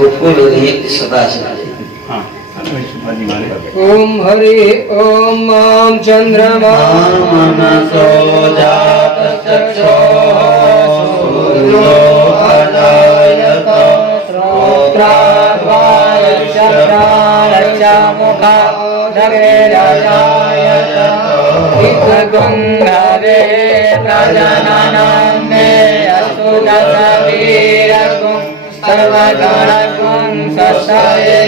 गोकुल रीत सदा चले। ओम हरि ओम मां चंद्रमा मनसो जात चक्षुः सूर्यो अजायत श्रोत्राद्वायश्चक्राणश्च मुखादग्रेरजायत विद्गुंहरे प्रजननं मे अस्तु दशवीरगुं सर्वगणगुं सस्ये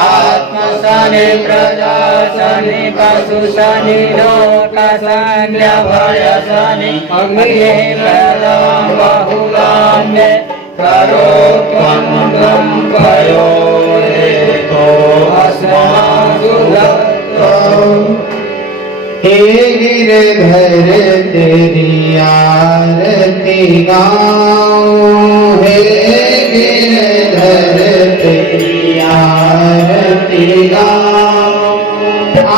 आत्मसनि प्रजासनि पशुसनि लोकसंज्ञभयसनि अग्निप्रदं बहुलां मे करोत्वं त्वं करोरेतो अस्मासुदत्तम्। हे गिरधर तेरी आरती गाऊं, हे गिरधर तेरी आरती गाऊं,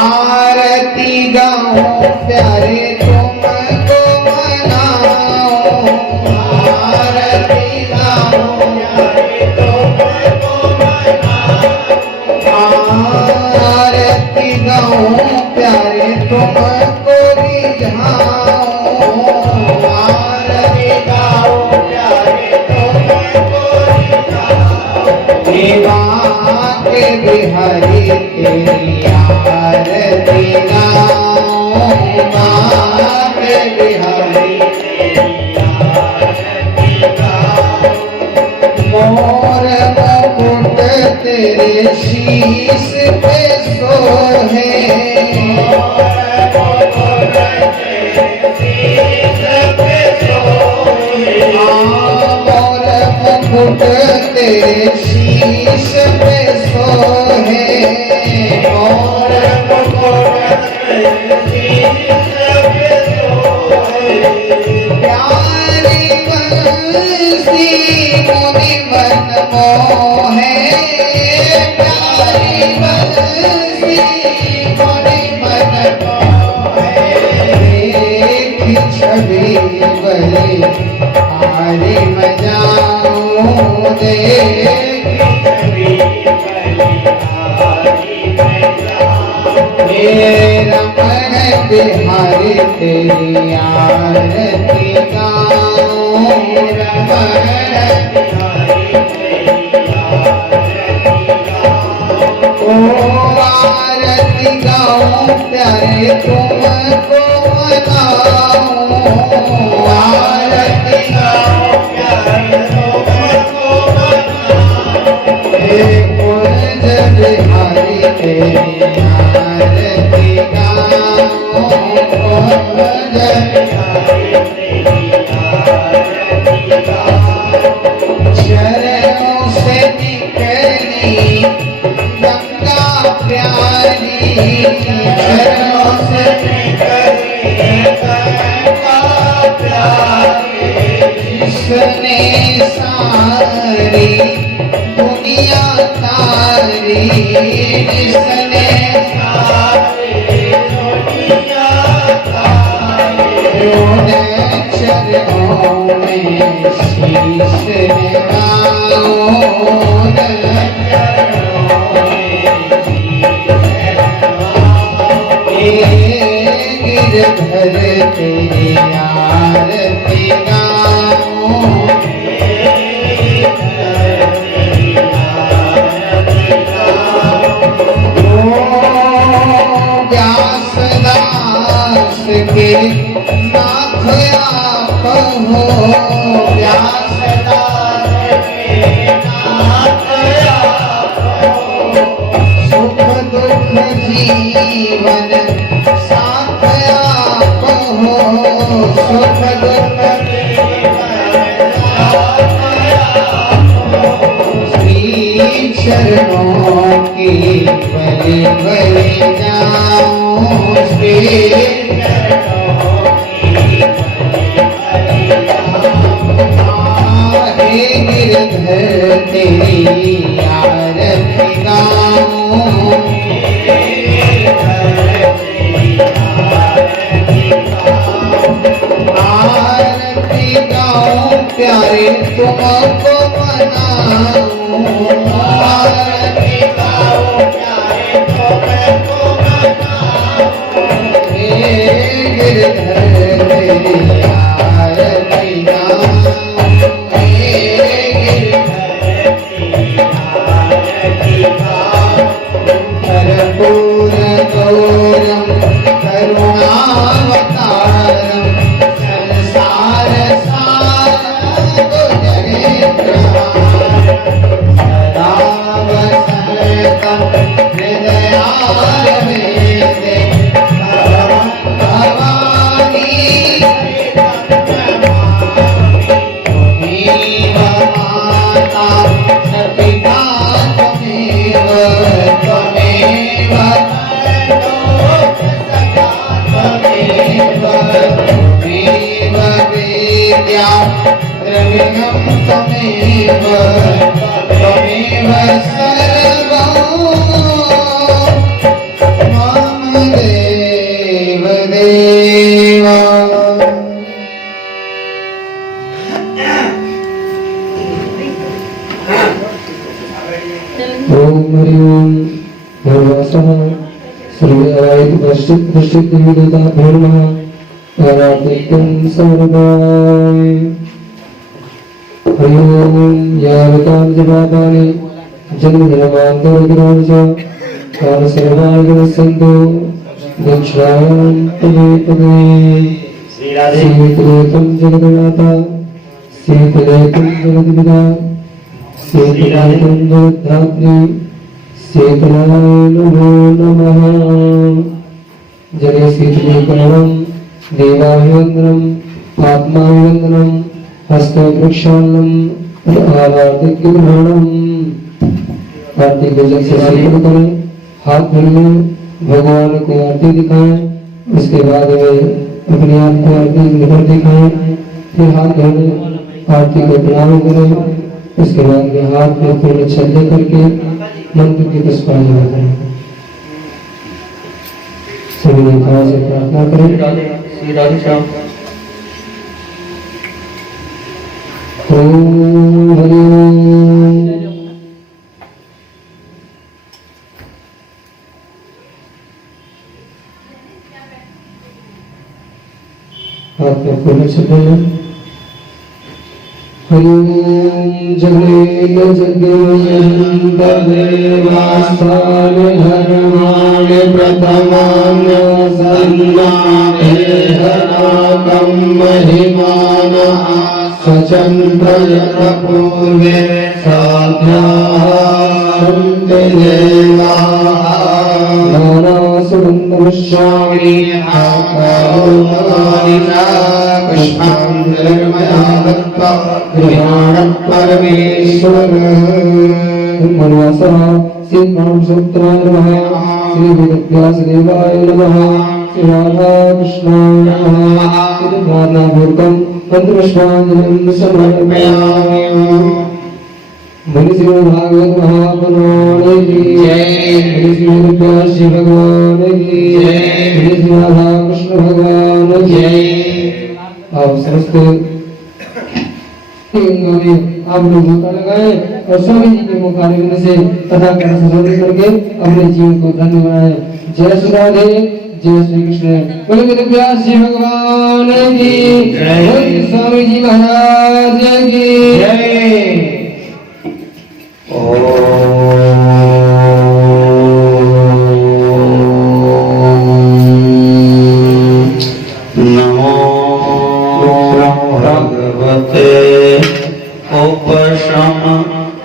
आरती गाऊं प्यारे तुमको मनाऊं, आरती गाऊं प्यारे तुमको मनाऊं, आरती गाऊं प्यारे तुमको रिझाऊं, आरती गाऊं प्यारे तुमको रिझाऊं, देवा के बिहारी तेरी आरती गाऊं, माँ के बिहारी तेरी आरती गाऊं, मोर मुकुट तेरे शीश पे सोहे, मोर मुकुट तेरे शीश पे सोहे, मोर मुकुट तेरे शीश पे सोहे, प्यारी बंसी मुनि मन मोहे, प्यारी बंसी मुनि मन मोहे, देखी छवि बलि हारी मजाऊं, देखी छवि बलि हारी मजाऊं, हे रमण बिहारी तेरी आरती गाऊं, रमण बिहारी तेरी आरती गाऊं, ओ आरती गाऊं प्यारे तुमको मनाऊं, आरती गाऊं प्यारे तुमको मनाऊं, हे कुंज बिहारी तेरी आरती गाऊं, कुंज बिहारी तेरी आरती गाऊं, चरणों से निकली गंगा प्यारी, चरणों से निकली गंगा प्यारी, जिसने सारी दुनिया तारी, जिसने सारी दुनिया तारी, चरणों में शीश लगाऊं, गिरधर तेरी आरती गाऊं, ओ व्यासदास के नाथ आप हो, व्यासदास के नाथ आप हो, सुख दुख जीवन साथ आप हो, सुख दुख श्री चरणों की बलि बलि जाऊं, श्री चरणों की बलि बलि जाऊं, हे गिरधर तेरी आरती गाऊं, आरती गाऊं प्यारे तुमको मनाऊं, जले शीतलीकरणं देवाभिवन्दनं आत्माभिवन्दनं हस्तवृक्षान्नम् आराधिग्रहणम् आरती के जल से स्वीकृत करें, हाथ भरिए, भगवान को आरती दिखाएं, उसके बाद में अपने आप को आरती निकट दिखाएं, फिर हाथ धोने आरती को प्रणाम करें, उसके बाद में हाथ में पूर्ण छल्ले करके मंत्र की पुष्पांजलि करें। सभी नेताओं से प्रार्थना करें। श्री राधे श्याम। ओम हरि ओम। हाथ में पूर्ण छल्ले हरि ओम जगेन जगेन देवास्थान धर्माण प्रथमान्य सन्नामे हनाकं महिमान सचन्द्र पूर्वे साध्या सन्ति देवाः नानासुगन्धपुष्पाणि आकारोपकारिणा पुष्पाञ्जलिर्मया दत्ता गृहाण परमेश्वर मनवासः श्री ब्रह्मसूत्राय नमः श्री वेदव्यासदेवाय नमः श्री राधा कृष्णाय नमः श्री प्रार्थनापूर्वकं मंत्रपुष्पाञ्जलिं समर्पयामि। बोले श्री भागवत महापुराण की जय, बोले श्री वेदव्यास जी भगवान की जय, बोले श्री राधा कृष्ण भगवान की जय। आप समस्त आप लोग मुक्का लगाए और स्वामी जी के मुखारविंद से तथा कर संबोधित करके अपने जीवन को धन्य बनाए। जय श्री राधे, जय श्री कृष्ण। बोले वेदव्यास जी भगवान की जय, बोले स्वामी जी महाराज की जय। नमो भगवते उपशम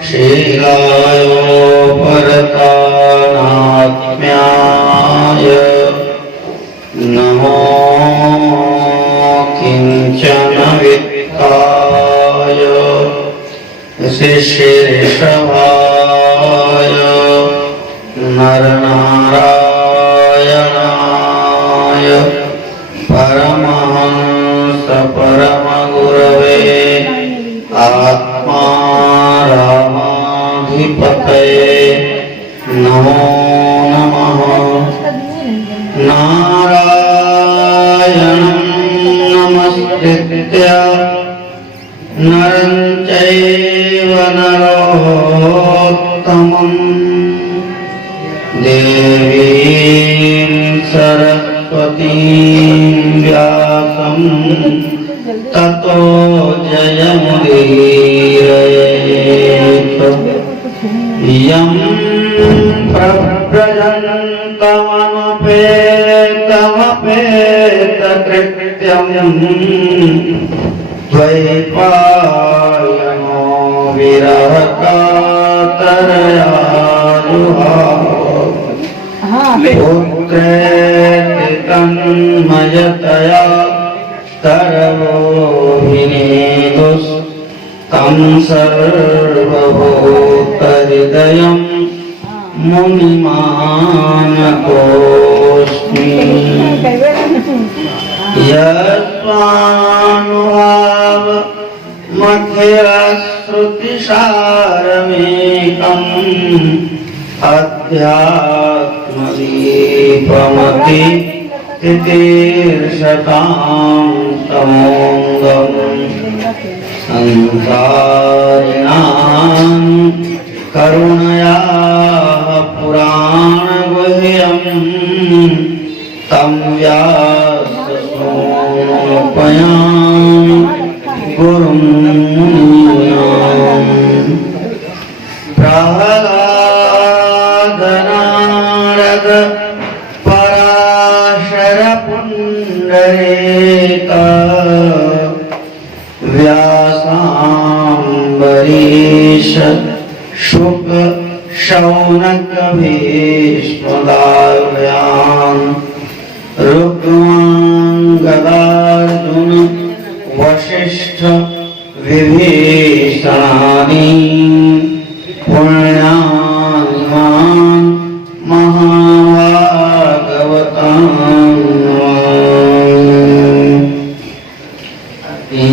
शीलाय परतानात्म्याय नमो किंचन वित्ताय शिशिरषवाय नरनारायणाय परमहंस परमगुरवे आत्मा रामाधिपतये नमो नमः। नारायणं नमस्कृत्य नरं चैव नरोत्तमं देवीं सरस्वतीं व्यासं ततो जयमुदीरयेत्। यं प्रव्रजन्तमनुपेतमपेतकृत्यं द्वैपायनो विरहकातरया जुहाव पुत्रेति तन्मयतया तरवो विनीतुस्तं सर्वभूतहृदयं मुनिमानतोऽस्मि। यस्मानुभाव मखिलस्व श्रुतिसारमेकम् अध्यात्मदीपमति तितीर्षतां तमोऽङ्गम् संसारिणां करुणया पुराणगुह्यम् तं व्याससोमयामि गुरुं मुनीनाम्। प्रह्लादनारद पराशर पुण्डरीक व्यासाम्बरीश शुक शौनक भीष्मदाव्यान् रुक्माङ्गदार्जुन वसिष्ठ विभीषणानि पुण्यानिमान् महाभागवतान्।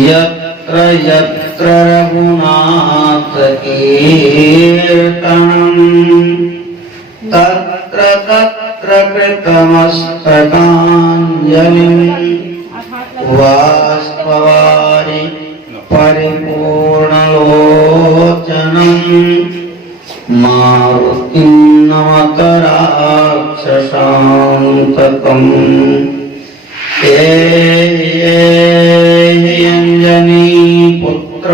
यत्र यत्र रघुनाथकीर्तनम् तत्र तत्र कृतमस्तकाञ्जलिम् वाष्पवारि परिपूर्णलोचनम् मारुतिं नमत राक्षसान्तकम्। अंजनीपुत्र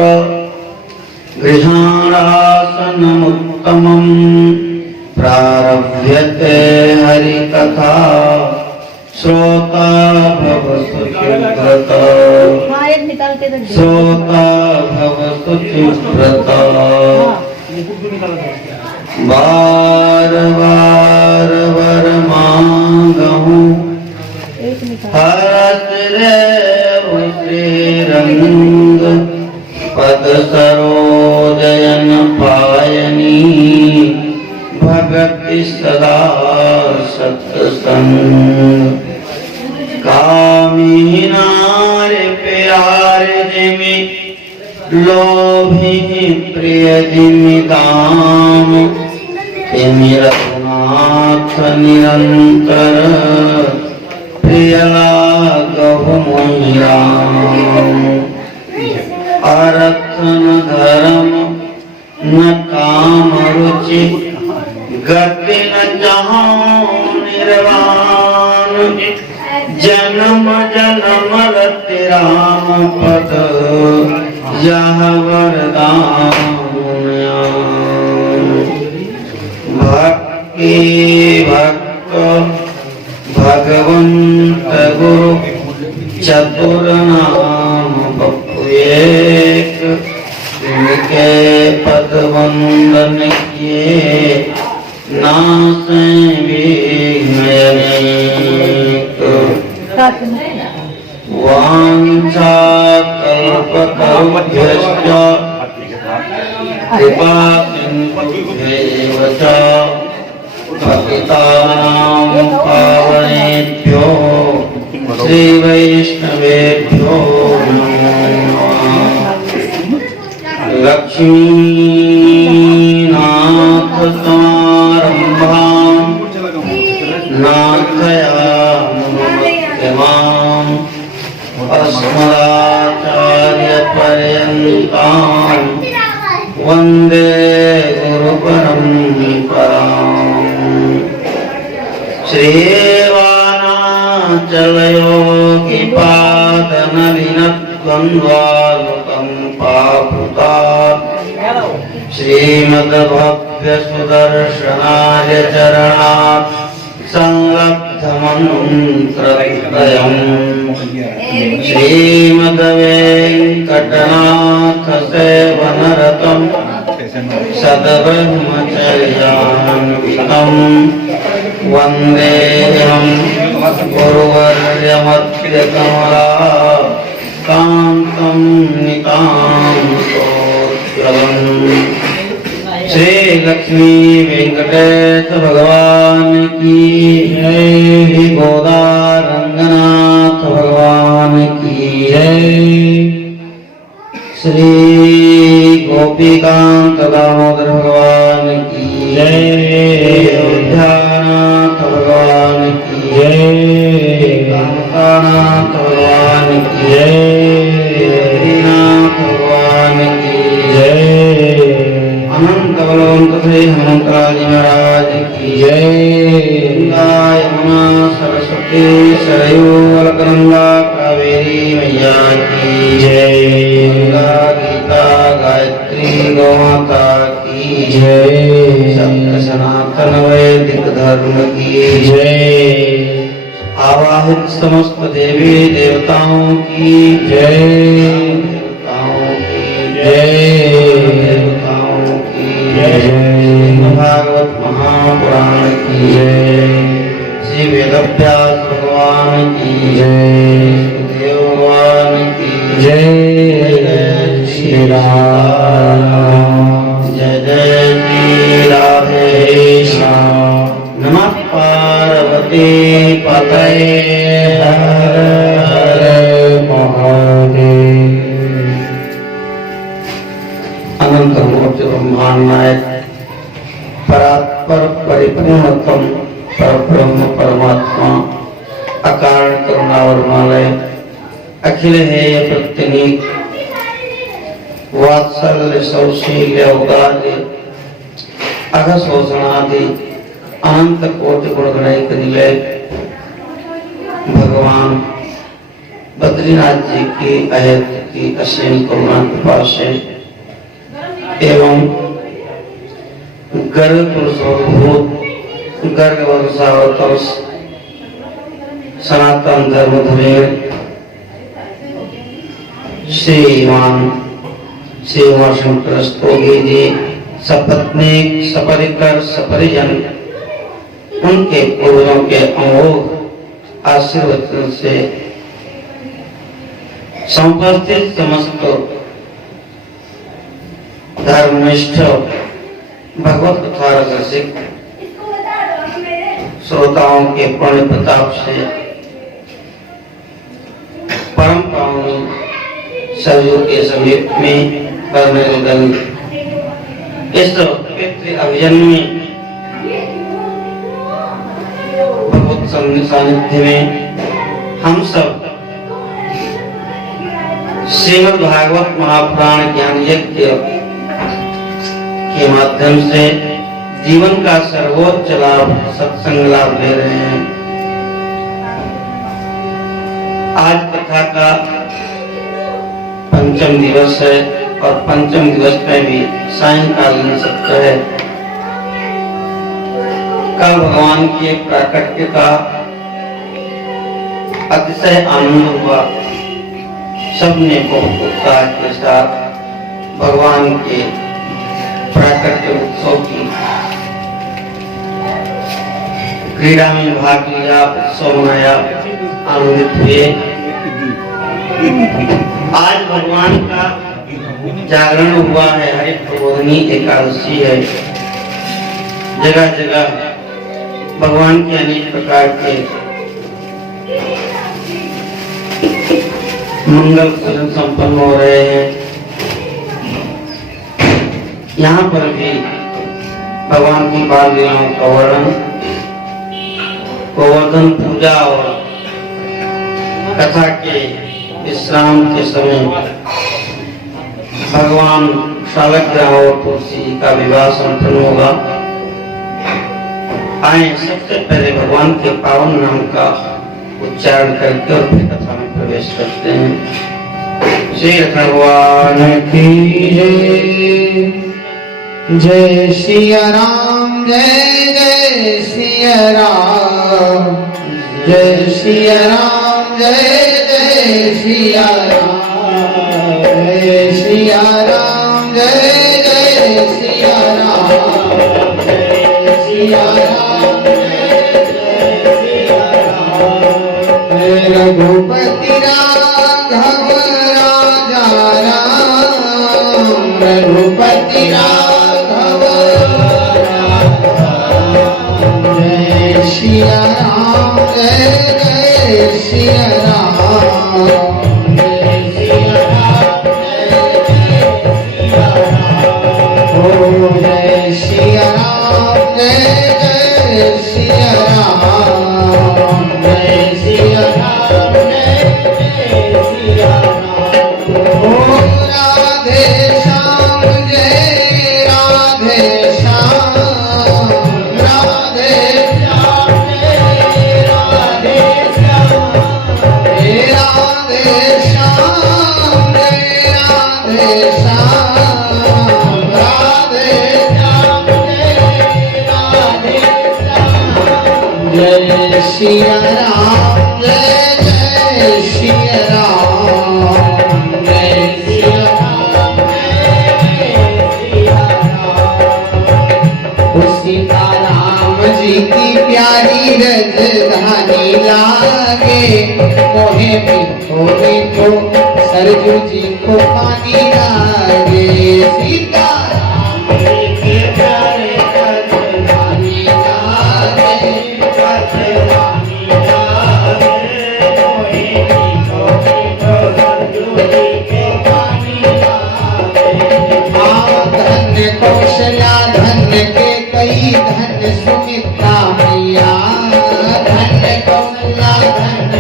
गृहाणासनमुत्तमम् प्रारभ्यते हरिकथा श्रोता भवतु चित्रत श्रोता भवतु चित्रत। बार बार वर मांगहूँ हरत रे श्रीरंग पद सरोजन पायनी भगति सदा सत्संग। कामिनारे प्यारे जिमि लोभी प्रिय जिमि दाम तिमि रघुनाथ निरंतर प्रिय लागहु मोहि राम। अर्थ न धर्म न काम रुचि गति न चाहूं निर्वाण। जन्म जन्म रति राम पद यह वरदान। भक्ति भक्त भगवंत गुरु चतुर नाम बपु एक। इनके पद वंदन किए नासे विघ्नयनेक। वाञ्छा कल्पतरुभ्यश्च कृपा सिन्धुभ्यैव च पतितानां पावनेभ्यो श्रीवैष्णवेभ्यो नमो नमः। लक्ष्मीनाथ समारम्भां नाथयामुनमध्यमाम् अस्मदाचार्यपर्यन्तां वन्दे गुरुपरम्पराम्। श्रीवानाचलयोगिपादनलिनद्वन्द्वानुकम्पाभूतात् श्रीमद्भव्यसुदर्शनाय चरणात् संलब्धमन्त्रत्रयम्। श्रीमद्वेङ्कटनाथ सेवनरतं सद्ब्रह्मचर्यान्वितं वन्देऽहं गुरुवर्यमध्यकमला कान्तं नितान्तोज्ज्वलम्। श्री लक्ष्मी वेंकटेश भगवान की जय। गोदा रंगनाथ भगवान की जय। श्री गोपाल गोपीकांत दामोदर भगवान की जय। अयोध्यानाथ भगवान की जय। कामतानाथ भगवान की जय। बद्रीनाथ भगवान की जय। अनंत बलवंत श्री हनुमंतराज महाराज की जय। गंगा यमुना सरस्वती सरयू अलकनंदा कावेरी मैया की जय। गंगा गीता गायत्री गौ माता की जय। सत्य सनातन वैदिक धर्म की जय। आवाहित समस्त देवी देवताओं की जय। देवताओं की जय। देवताओं की जय। भागवत महापुराण की जय। श्री वेदव्यास भगवान की जय। देव भगवान की जय। श्री राम जय जय श्री राधेश्याम। नमः पार्वती पतये हर हर महादेव। अनंत मूर्ति ब्रह्मांड नायक परात्पर परिपूर्णतम परब्रह्म परमात्मा अकारण करुणावरमालय अखिल हेय प्रत्यनीक वात्सल्य सौशील्य औदार्य अघशोषणादि अनंत कोटि गुणगणैक निलय भगवान बद्रीनाथ जी की अहत की असीम करुणा कृपा से एवं गर्ग पुरुषोद्भूत गर्ग वंशावतार सनातन धर्म धर्मेण श्रीमान श्री उमाशंकर स्तोगी जी सपत्नीक सपरिकर सपरिजन उनके पूर्वजों के अमोघ आशीर्वचन से संपस्थित समस्त धर्मनिष्ठ भगवत कथा रसिक श्रोताओं के पुण्य प्रताप से परम पावन सरयू के समीप में करने इस पवित्र अभियान में भगवत सानिध्य में हम सब श्रीमद् भागवत महापुराण ज्ञान यज्ञ के माध्यम से जीवन का सर्वोच्च लाभ सत्संग लाभ ले रहे हैं। आज कथा का पंचम दिवस है और पंचम दिवस में भी सायंकालीन सत्र है। कल भगवान के प्राकट्य का अतिशय आनंद हुआ। सबने बहुत उत्साह के साथ भगवान के प्राकट्य उत्सव की क्रीड़ा में भाग लिया, उत्सव मनाया, आनंदित हुए। आज भगवान का जागरण हुआ है। हरि प्रबोधनी एकादशी है। जगह जगह भगवान के अनेक प्रकार के मंगल पूजन संपन्न हो रहे हैं। यहाँ पर भी भगवान की बाल लीलाओं का वर्णन, गोवर्धन पूजा और कथा के विश्राम के समय भगवान शालग्राम और तुलसी का विवाह संपन्न होगा। आए सबसे पहले भगवान के पावन नाम का उच्चारण करके और फिर कथा में प्रवेश करते हैं। श्री भगवान की जय। जय सिया राम जय जय सिया राम। जय सिया राम जय जय सिया राम। जय सिया राम जय जय सिया राम। जय सिया राम जय जय सिया राम। रघुपति राघव राजा राम। रघुपति राघव जय सिया राम जय जय सिया राम। जय सिया राम जय जय सिया राम। सिया राम जय सिया राम जय सिया राम ओ राधे श्याम जय राधे श्याम राधे श्याम जय राधे श्याम हे राधे श्याम जय राधे श्याम राधे श्याम जय राधे श्याम जय सिया राम जय जय सिया राम जय सिया राम जय सिया राम सीताराम जी की प्यारी रजधानी लागे मोहे मीठो मीठो सरजू जी को पानी लागे सीताराम जी की प्यारी रजधानी लागे रजधानी लागे मोहे मीठो मीठो सरजू जी को पानी लागे धन्य कौशल्या धन्य के कई धन्य सुमित्रा मैया धन्य कौशल्या धन्य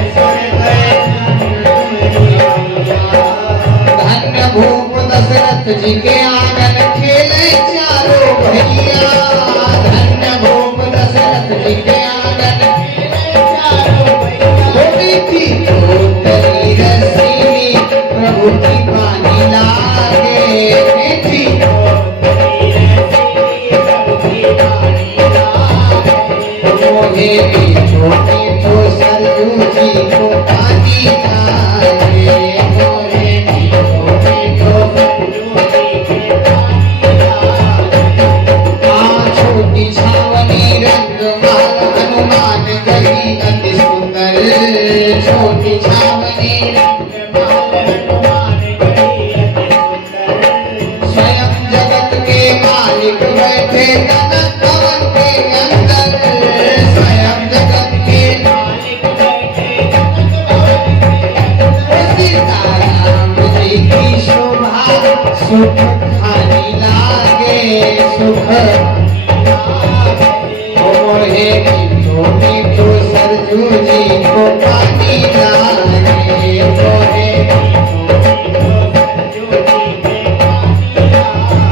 धन्य भूप दशरथ जी के आंगन खेले चारों भैया धन्य भूप दशरथ जी के आंगन खेले चारों भैया मीठी कोटरी रसीली प्रभु की पानी लागे मीठी मोहे मीठो मीठो सरयू जी को पानी लागे मोहे मीठो मीठो सरयू जी को पानी लागे छोटी छावनी रंगमाला हनुमान गई अति सुंदर छोटी छावनी रंगमाला हनुमान गई अति सुंदर स्वयं जगत के मालिक बैठे कनक भवन के अंदर स्वयं जगत के मालिक बैठे कनक भवन के अंदर सीताराम जी की शोभा सुख खानी लागे सुख मोहे मीठो मीठो सरजू जी को पानी लागे मोहे मीठो मीठो सरजू जी को पानी लागे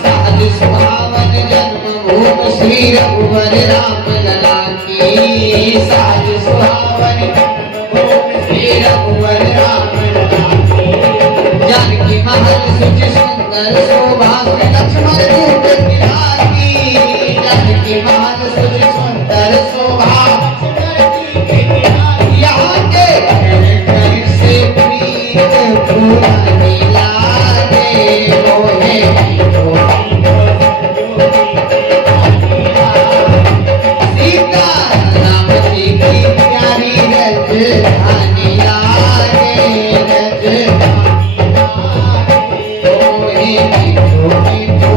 साज सुहावन जन्मभूमि श्री रघुवर राम लला की साज सुहावन जन्मभूमि श्री रघुवर राम लला की जानकी महल सुचि सुंदर शोभा से लक्ष्मण रूप की जानकी महल सुचि सुंदर शोभा यहाँ के घर से प्रीत पुरानी लागे मोहे मीठो सीताराम जी की प्यारी रजधानी लागे रजधानी लागे मोहे मीठो मीठो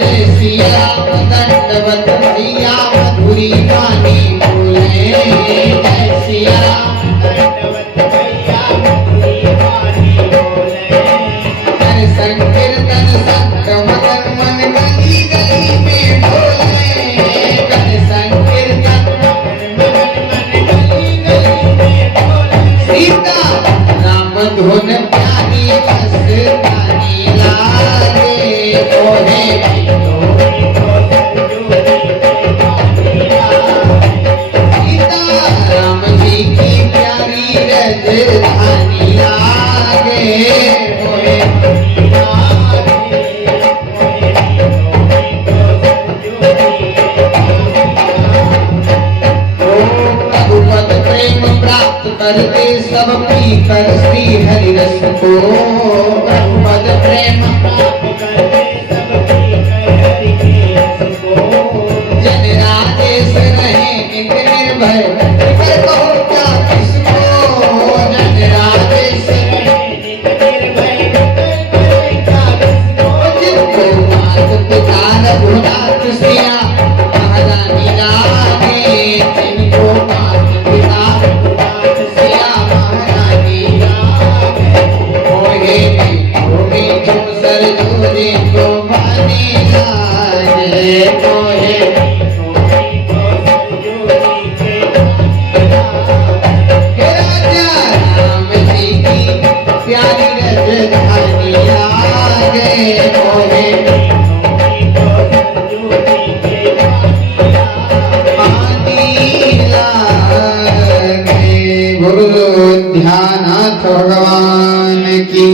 जय सिया राम दंडवत भैया मधुरी वाणी बोले जय सिया राम दंडवत भैया मधुरी वाणी बोले हर संकीर्तन संत मगन मन गली गली में बोले हर संकीर्तन मगन मन गली गली में बोले सीता राम धुन प्यारी मस्तानी लागे मोहे मीठो मीठो सरजू जी को पानी लागे सीताराम जी की प्यारी रजधानी लागे मोहे मीठो रघुपत प्रेम प्राप्त करते सब पीकर श्री हरि रस को रघुपत प्रेम प्राप्त करते सब पीकर हरि के रस को जन राजेश रहे नित निर्भय पर कहो क्या किसको जन राजेश रहे नित निर्भय पर कहो क्या किसको जिनको मात पिता रघुनाथ सिया महारानी लागे जिनको मात पिता रघुनाथ सिया महारानी लागे मोहे तुझे को भाने लागे मोहे हे राजा राम जी की प्यारी राजधानी लागे मोहे गुरु ध्यानाथ भगवान की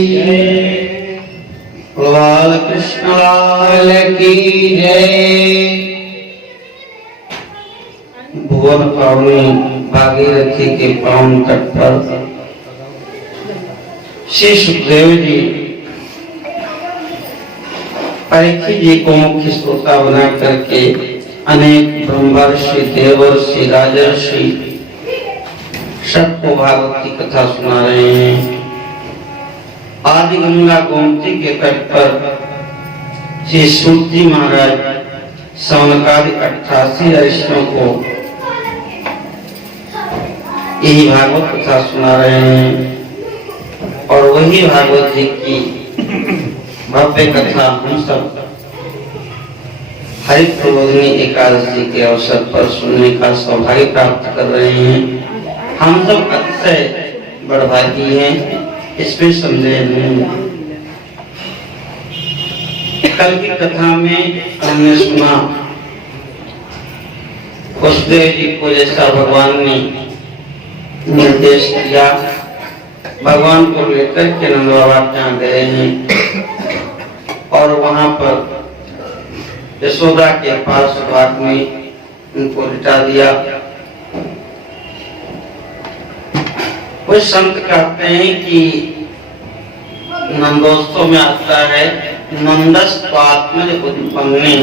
बाल कृष्ण लाल की जय। भुवन पावनी भागीरथी के पावन तट पर श्री सुखदेव जी परीक्षित जी को मुख्य श्रोता बना करके अनेक ब्रह्मर्षि देवर्षि राजर्षि सबको भागवत की कथा सुना रहे हैं। आदि गंगा गोमती के तट पर श्री सूर्य महाराज सौनकादि 88 ऋषियों को यही भागवत कथा सुना रहे हैं और वही भागवत जी की भव्य कथा हम सब हरित प्रबोधिनी एकादशी के अवसर पर सुनने का सौभाग्य प्राप्त कर रहे हैं। हम सब अतिशय बड़भागी हैं, इसमें संदेह नहीं। कल की कथा में हमने सुना वसुदेव जी को जैसा भगवान ने निर्देश दिया, भगवान को लेकर के नंद बाबा यहाँ गए हैं और वहां पर यशोदा के पास बाग में उनको लिटा दिया। कुछ संत कहते हैं कि नंदोत्सव में आता है नंदस्वात्मज उत्पन्ने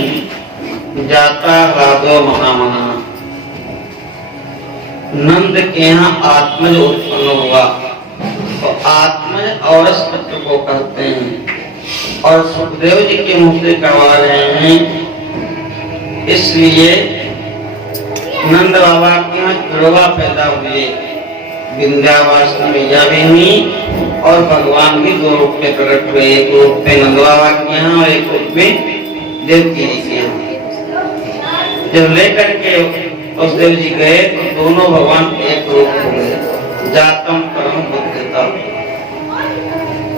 जाता राधो महामना। नंद के यहाँ आत्मज उत्पन्न हुआ तो आत्मज औरस पुत्र को कहते हैं और सुखदेव जी के मुख से करवा रहे हैं। इसलिए नंद बाबा के यहाँ जुड़वा पैदा हुए, विंध्यावासिनी मैया बहनी और भगवान भी दो रूप में प्रकट हुए, एक रूप में नंद बाबा के यहाँ और एक रूप में देवकी जी के यहाँ। जब लेकर के वसुदेव जी गए तो दोनों भगवान एक रूप हो गए, जातम परम बुद्धिता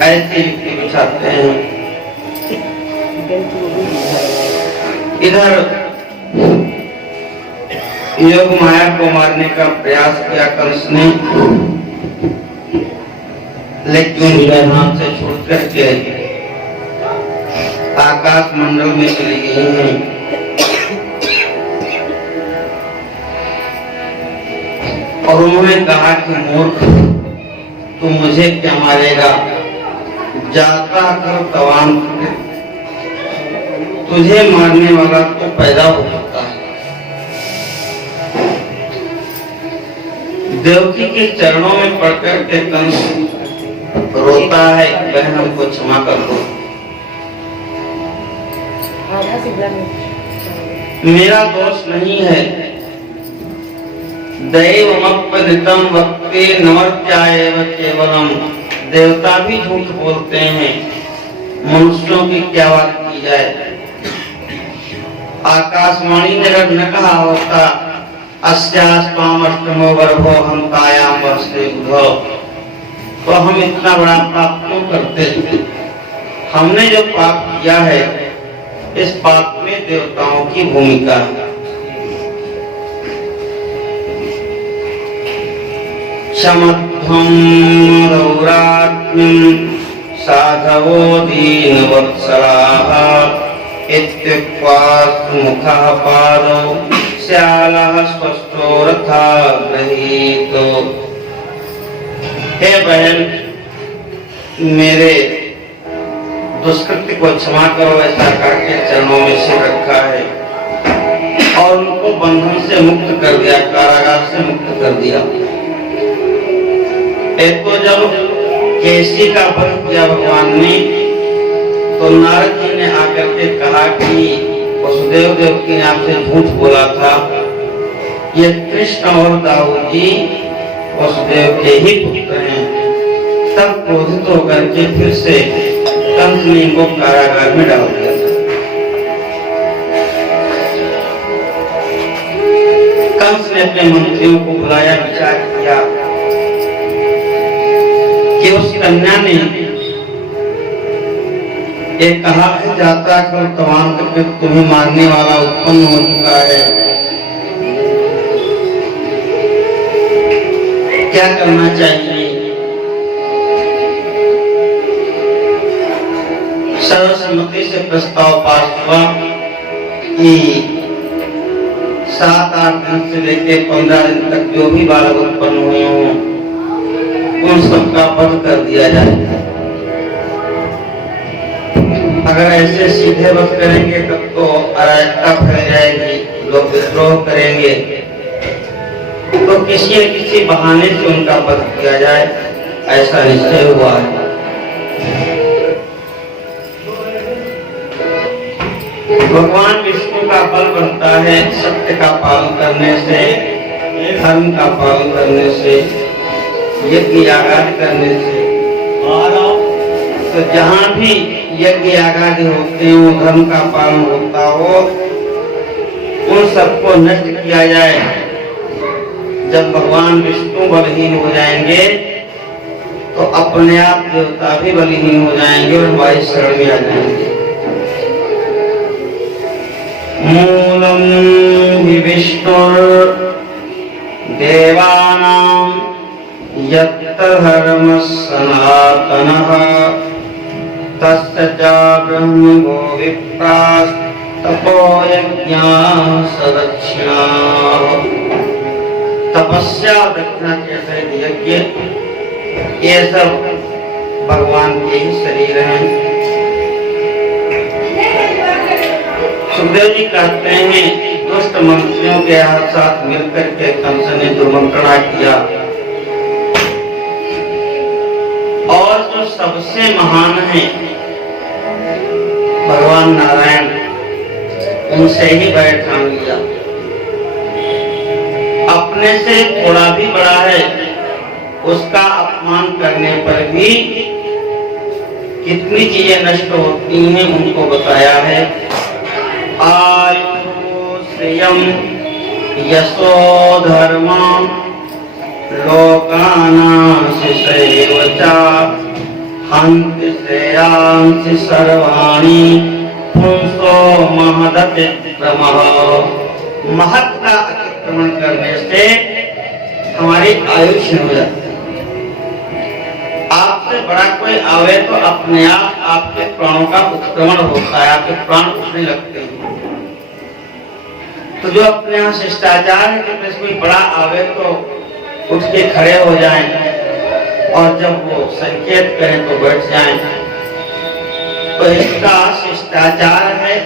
ऐसी युक्ति बिछाते हैं। इधर योग माया को मारने का प्रयास किया कंस ने, लेकिन हाथ से छूट करके आकाश मंडल में चली गई हैं। और उन्होंने कहा कि मूर्ख तू मुझे क्या मारेगा, जाता कर तवान, तुझे मारने वाला तो पैदा हो सकता है। देवकी के चरणों में पड़कर के कंस रोता है, बहन हमको क्षमा कर दो, मेरा दोष नहीं है। दैवमप्यनितम वक्ते नमर्त्याएव केवलम। देवता भी झूठ बोलते हैं, मनुष्यों की क्या बात की जाए। आकाशवाणी ने अगर न कहा होता अस्यास्वाम अष्टमो गर्भो हंतायाम वसते बुधो, तो हम इतना बड़ा पाप क्यों करते। हमने जो पाप किया है इस पाप में देवताओं की भूमिका है। क्षमध्वं रौरात्म्यं साधवो दीनवत्सलाः इत्युक्त्वा मुखः पादौ श्यालः स्पष्टो रथा गृहीतो। हे बहन, मेरे दुष्कृत्य को क्षमा करो, ऐसा करके चरणों में सिर रखा है और उनको बंधन से मुक्त कर दिया, कारागार से मुक्त कर दिया। एक तो जब केसी का वध किया भगवान ने, तो नारद जी ने आकर के कहा कि वसुदेव देवकी ने आपसे झूठ बोला था, ये कृष्ण और दाऊद जी वसुदेव के ही पुत्र हैं। तब क्रोधित होकर के फिर से कंस ने इनको कारागार में डाल दिया था। कंस ने अपने मंत्रियों को बुलाया, विचार किया कि उस कन्या ने एक कहा है जाता कर तवान करके तुम्हें मारने वाला उत्पन्न हो चुका है, क्या करना चाहिए? सर्वसम्मति से प्रस्ताव पास हुआ कि 7-8 दिन से लेकर 15 दिन तक जो भी बालक उत्पन्न हुए हों उन सबका वध कर दिया जाए। अगर ऐसे सीधे वध करेंगे तब तो अराजकता फैल जाएगी, लोग विद्रोह करेंगे, तो किसी न किसी बहाने से उनका वध किया जाए, ऐसा निश्चय हुआ है। भगवान विष्णु का बल बढ़ता है सत्य का पालन करने से, धर्म का पालन करने से, यज्ञ यागादि करने से। तो जहाँ भी यज्ञ यागादि होते हो, धर्म का पालन होता हो, उन सबको नष्ट किया जाए। जब भगवान विष्णु बलहीन हो जाएंगे तो अपने आप देवता भी बलहीन हो जाएंगे और हमारी शरण में आ जाएंगे। मूलम हि विष्णुर् देवानां यत्र धर्मः सनातनः तस्य च ब्रह्मो विप्रास् तपो यज्ञाः सदक्षिणाः। तपस्या दक्षिणा कैसे यज्ञ, ये सब भगवान के ही शरीर हैं। सुखदेव जी कहते हैं दुष्ट मंत्रियों के साथ मिलकर के कंस ने दुर्मंत्रणा किया और जो सबसे महान है भगवान नारायण, उनसे ही बैर ठान लिया। अपने से थोड़ा भी बड़ा है उसका अपमान करने पर भी कितनी चीजें नष्ट होती हैं उनको बताया है। आयु श्रियम यशो धर्म लोकानांसि सैवचा हन्ति श्रेयांसि सर्वाणि पुंसो महदतिक्रमः। महत् का अतिक्रमण करने से हमारी आयु क्षीण हो जाती है। आपसे बड़ा कोई आवे तो अपने आप आपके प्राणों का उत्क्रमण होता है, आपके प्राण उठने लगते हैं। तो जो अपने यहाँ शिष्टाचार है कि कोई बड़ा आवे तो उठ के खड़े हो जाएं और जब वो संकेत करें तो बैठ जाएं। तो इसका शिष्टाचार है,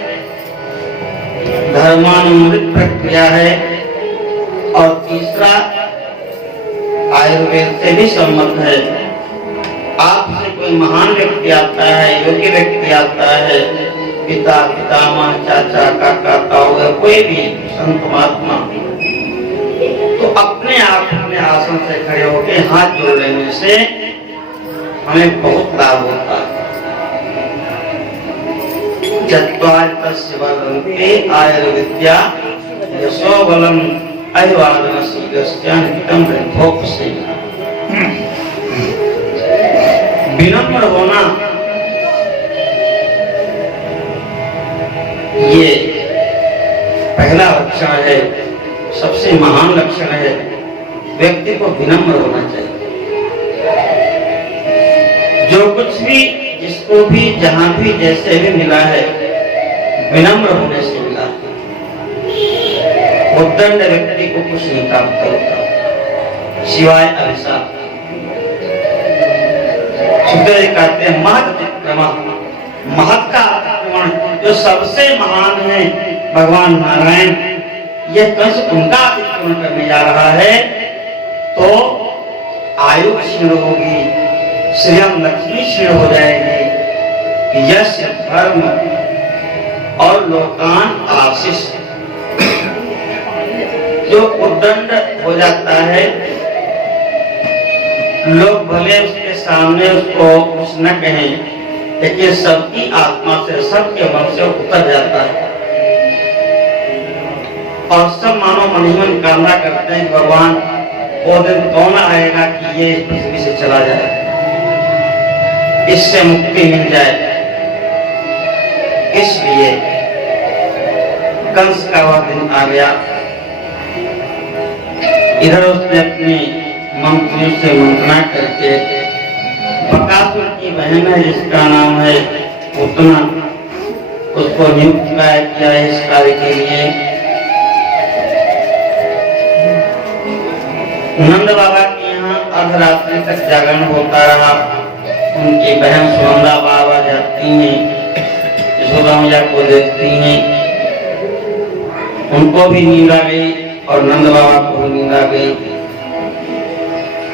धर्मानुमोदित प्रक्रिया है। और तीसरा आयुर्वेद से भी सम्मत है। आपसे कोई महान व्यक्ति आता है, योग्य व्यक्ति आता है, पिता पितामह चाचा काका ताऊ या कोई भी संत महात्मा, तो अपने आप अपने आसन से खड़े होकर हाथ जोड़ लेने से हमें बहुत लाभ होता है। चत्वारि तस्य वदन्ति आयुर्विद्या यशो बलम अभिवादनशीलस्य नित्यं वृद्धोपसेना। विनम्र होना ये पहला लक्षण है, सबसे महान लक्षण है। व्यक्ति को विनम्र होना चाहिए। जो कुछ भी जिसको भी जहां भी जैसे भी मिला है विनम्र होने से मिला। उद्दंड व्यक्ति को कुछ नहीं प्राप्त होता सिवाय अभिशाप। कहते हैं महत् का अतिक्रमण, जो सबसे महान है भगवान नारायण, ये कंस उनका अतिक्रमण करने जा रहा है तो आयु क्षीण होगी, श्रेयम लक्ष्मी क्षीण हो जाएगी, यश धर्म और लोकान आशीष। जो उद्दंड हो जाता है, लोग भले उसके सामने उसको कुछ न कहें लेकिन सबकी आत्मा से, सबके मन से उतर जाता है और सब मानव मन ही मन कामना करते हैं भगवान वो दिन कौन आएगा कि ये इस पृथ्वी से चला जाए, इससे मुक्ति मिल जाए। इसलिए कंस का वह दिन आ गया। इधर उसने अपनी मंत्रियों से मंत्रणा करके बकासुर की बहन है जिसका नाम है पूतना, उसको नियुक्त किया है इस कार्य के लिए। नंद बाबा के यहाँ अर्धरात्रि तक जागरण होता रहा। उनकी बहन सुनंदा बाबा जाती हैं, यशोदा मैया को देखती हैं, उनको भी नींद आ गई और नंद बाबा को भी नींद आ गई।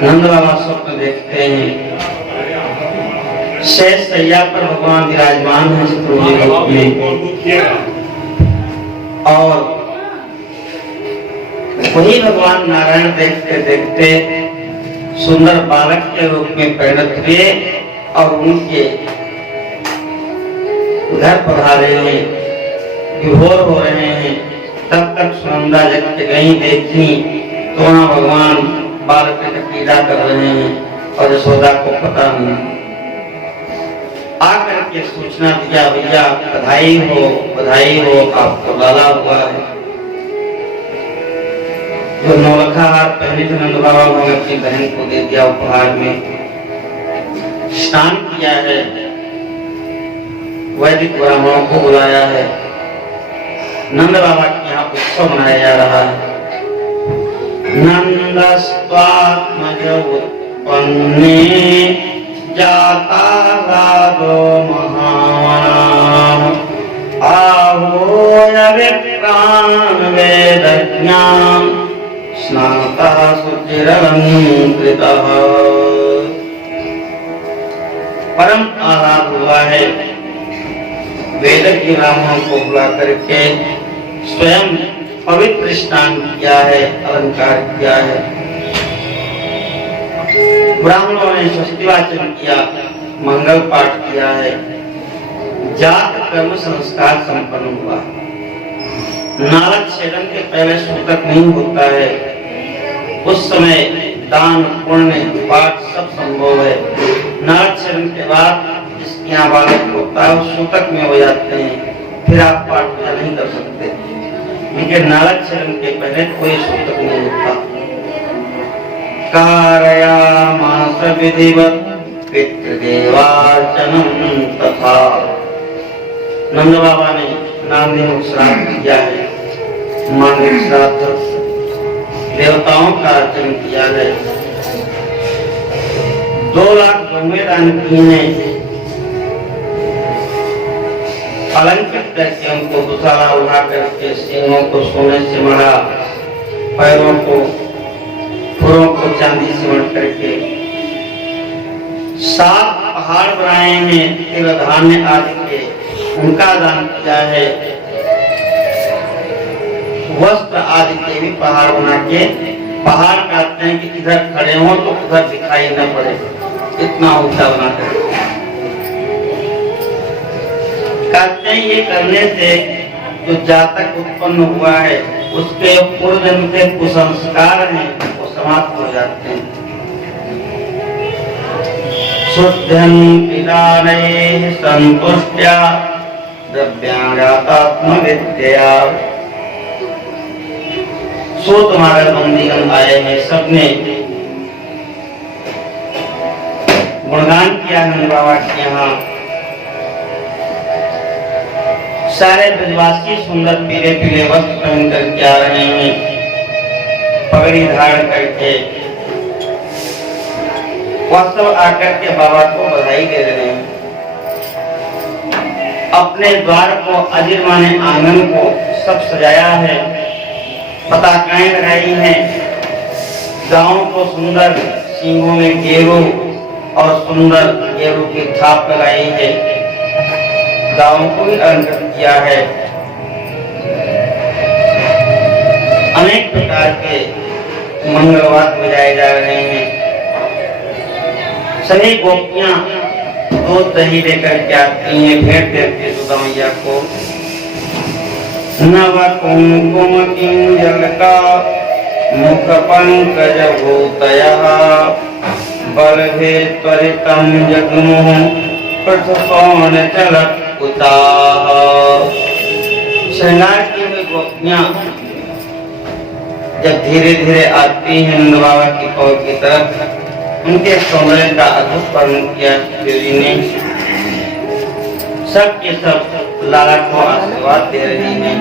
नंद बाबा स्वप्न देखते हैं, शेष सैया पर भगवान विराजमान है शत्रुंजय रूप में और वही भगवान नारायण देखते देखते सुंदर बालक के रूप में परिणत हुए और उनके घर पधारे हैं, विभोर हो रहे हैं। तब तक सुनंदा जब गई देखी तो वहां भगवान बालक की पीड़ा कर रहे हैं और यशोदा को पता नहीं। आकर के सूचना दिया, भैया बधाई हो, आपको लाला हुआ है। जो नौलखा हार पहले थे नंद बाबा उन्होंने अपनी बहन को दे दिया उपहार में। स्नान किया है, वैदिक ब्राह्मणों को बुलाया है। नंद बाबा के यहाँ उत्सव मनाया जा रहा है। नंदस्त्वात्मज उत्पन्ने जाता लादो महान आहोय विप्रान वेदज्ञान स्नाता सुचिरलंकृतः। परम आराध हुआ है। वेद के ब्राह्मणों को बुला करके स्वयं पवित्र स्नान किया है, अलंकार किया है। ब्राह्मणों ने स्वस्तिवाचन किया, मंगल पाठ किया है। जात कर्म संस्कार संपन्न हुआ। नारद छेदन के पहले सूतक नहीं होता है। उस समय दान पुण्य पाठ सब संभव है। नारद छेदन के बाद जिसके यहाँ बालक होता है वो सूतक में हो जाते हैं, फिर आप पाठ पूजा नहीं कर सकते। लेकिन नारद छेदन के पहले कोई सूतक नहीं होता। कारयामास विधिवत पितृदेवार्चनम तथा। नंद बाबा ने नामदेव श्राद्ध किया है, मांगलिक श्राद्ध, देवताओं का अर्चन किया है। 2 लाख गौएं दान किए हैं। अलंकृत करके उनको दुसारा उड़ा करके सींगों को सोने से मढ़ा, पैरों को खुरों को चांदी से मढ़ करके 7 पहाड़ बनाए हैं तिल धान्य आदि के, उनका दान किया है। वस्त्र आदि के भी पहाड़ बना के, पहाड़ कहते हैं कि इधर खड़े हो तो उधर दिखाई न पड़े, इतना ऊंचा बना कर कहते हैं। ये करने से जो जातक उत्पन्न हुआ है उसके पूर्व जन्म के कुसंस्कार हैं वो समाप्त हो जाते हैं। शुद्धं पिदानैः संतुष्ट्या द्रव्याणात्म विद्या। सो तुम्हारे बंदीगण आए हैं, सबने गुणगान किया नंद बाबा के यहाँ। सारे ब्रजवासी सुंदर पीले पीले वस्त्र पहन करके आ रहे हैं, पगड़ी धारण करके। वह सब आकर के बाबा को बधाई दे रहे हैं। अपने द्वार को, अजीर माने आंगन को सब सजाया है, पताकाएं लगाई हैं। गांव को सुंदर सींगों में गेरू और सुंदर गेरू की छाप लगाई है। गांव को भी अलंकृत किया है। अनेक प्रकार के मंगलवाद्य बजाए जा रहे हैं। सभी गोपियां दूध दही लेकर के आती हैं, भेंट देती है दुर्गा मैया को। नव कुमकुम किंजल का मुख पंकज भूतयः बलभे त्वरितं जगमुह पृथुकौन चलत उताः। श्रृंगार की हुई गोपियां जब धीरे धीरे आती हैं नंद बाबा की पौ की तरफ, उनके सौंदर्य का अद्भुत वर्णन किया देवी ने। सब के सब लाला को आशीर्वाद दे रही हैं।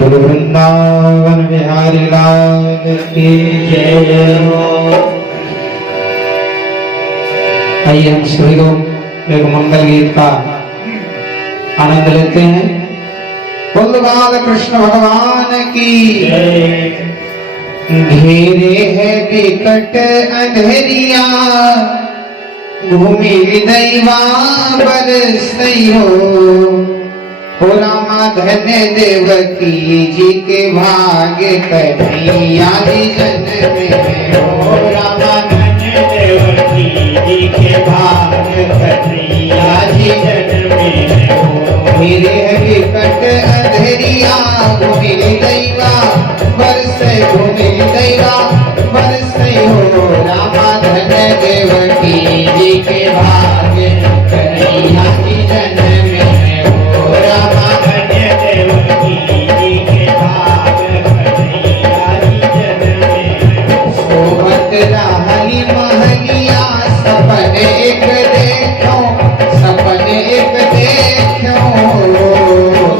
वृंदावन बिहारी लाल की जय हो। आइए हम सभी लोग एक मंगल गीत का आनंद लेते हैं। बोल बाल कृष्ण भगवान की जय। घेरे है विकट अंधेरिया, भूमि दैवा बरसई हो रामा धन्य देवकी जी के भाग्य कन्हैया जी जन्म में हो। रामा धन्य देवकी जी के भाग्य कन्हैया जी जन्म में हो। मेरे विकट अंधेरिया, भूमि दैवा बरसे, भूमि दैवा बरसे हो। रामा धन्य देवकी जी के भाग्य कन्हैया जी जन्म में हो। रामा धन्य देवकी जी के भाग्य कन्हैया जी जन्म में हो। सोहत रहली महलिया, सपन एक देखो, सपन एक देखो।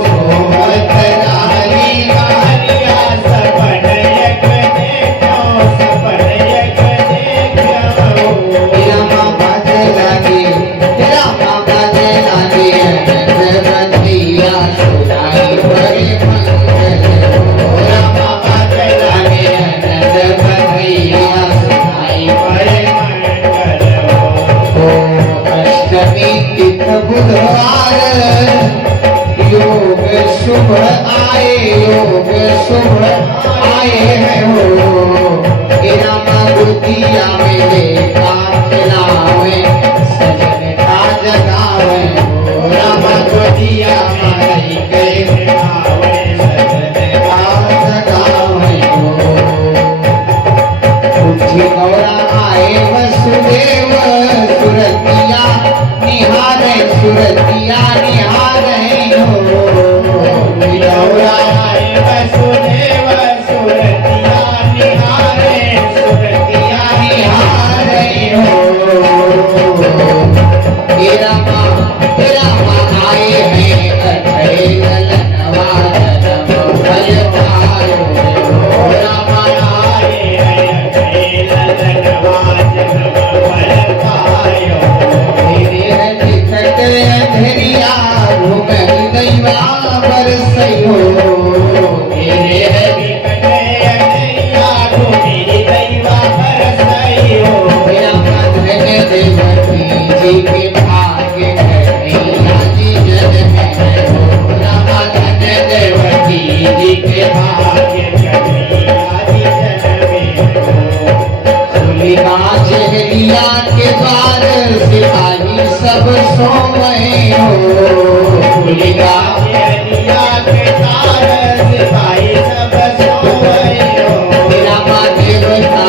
सोहत रहली महलिया, सपन एक देखो, सपन एक देखो। रामा बाजे लागे, रामा बाजे लागे, अनंत बंदिया सुनाई पड़े मंगल हो। रामा बाजे लागे, अनंत बंदिया सुनाई पड़े मंगल हो। अष्टमी तिथ बुधवार, योग शुभ आए, योग शुभ आए हैं हो। रामा बुद्धिया में देखा खिलावे, सजन का जगावे हो। रामा बुद्धिया में गए खिलावे, सजन का जगावे हो। बुद्धि गौरा आए वसुदेव, सुरतिया निहारे, सुरतिया निहारे हो। गौरा आए वसुदेव, सुरतिया निहारे, सुरतिया निहारे हो। रामा आए हैं कठे ललनवा, जन्म भय पायो हो। रामा आए हैं कठे ललनवा, जन्म भय पायो हो। मेरे निकट अंधेरिया, भूमि दैवा बरसई हो। मेरे निकट अंधेरिया, भूमि दैवा बरसई हो। रामा धन्य देवकी जी के भाग्य कन्हैया जी जन्म में हो। रामा धन्य देवकी जी के भाग्य कन्हैया जी जन्म में हो। सुलिगा चेहरिया के द्वार, सिपाही सब सोए हो। सुलिगा चेहरिया के द्वार, सिपाही सब सोए हो। रामा देवता,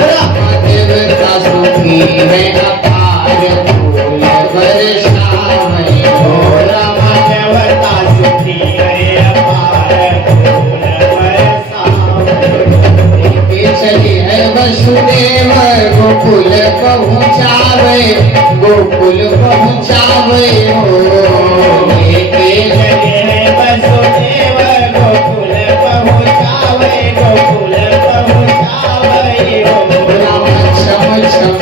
रामा देवता सुखी है अपार, फूल बरसावे हो। रामा देवता सुखी है अपार, फूल बरसावे हो। लेके चली है वसुदेव, गोकुल पहुँचावे, गोकुल पहुँचावे हो। लेके चली है वसुदेव, गोकुल पहुँचावे, गोकुल पहुँचावे हो। रामा छम छम,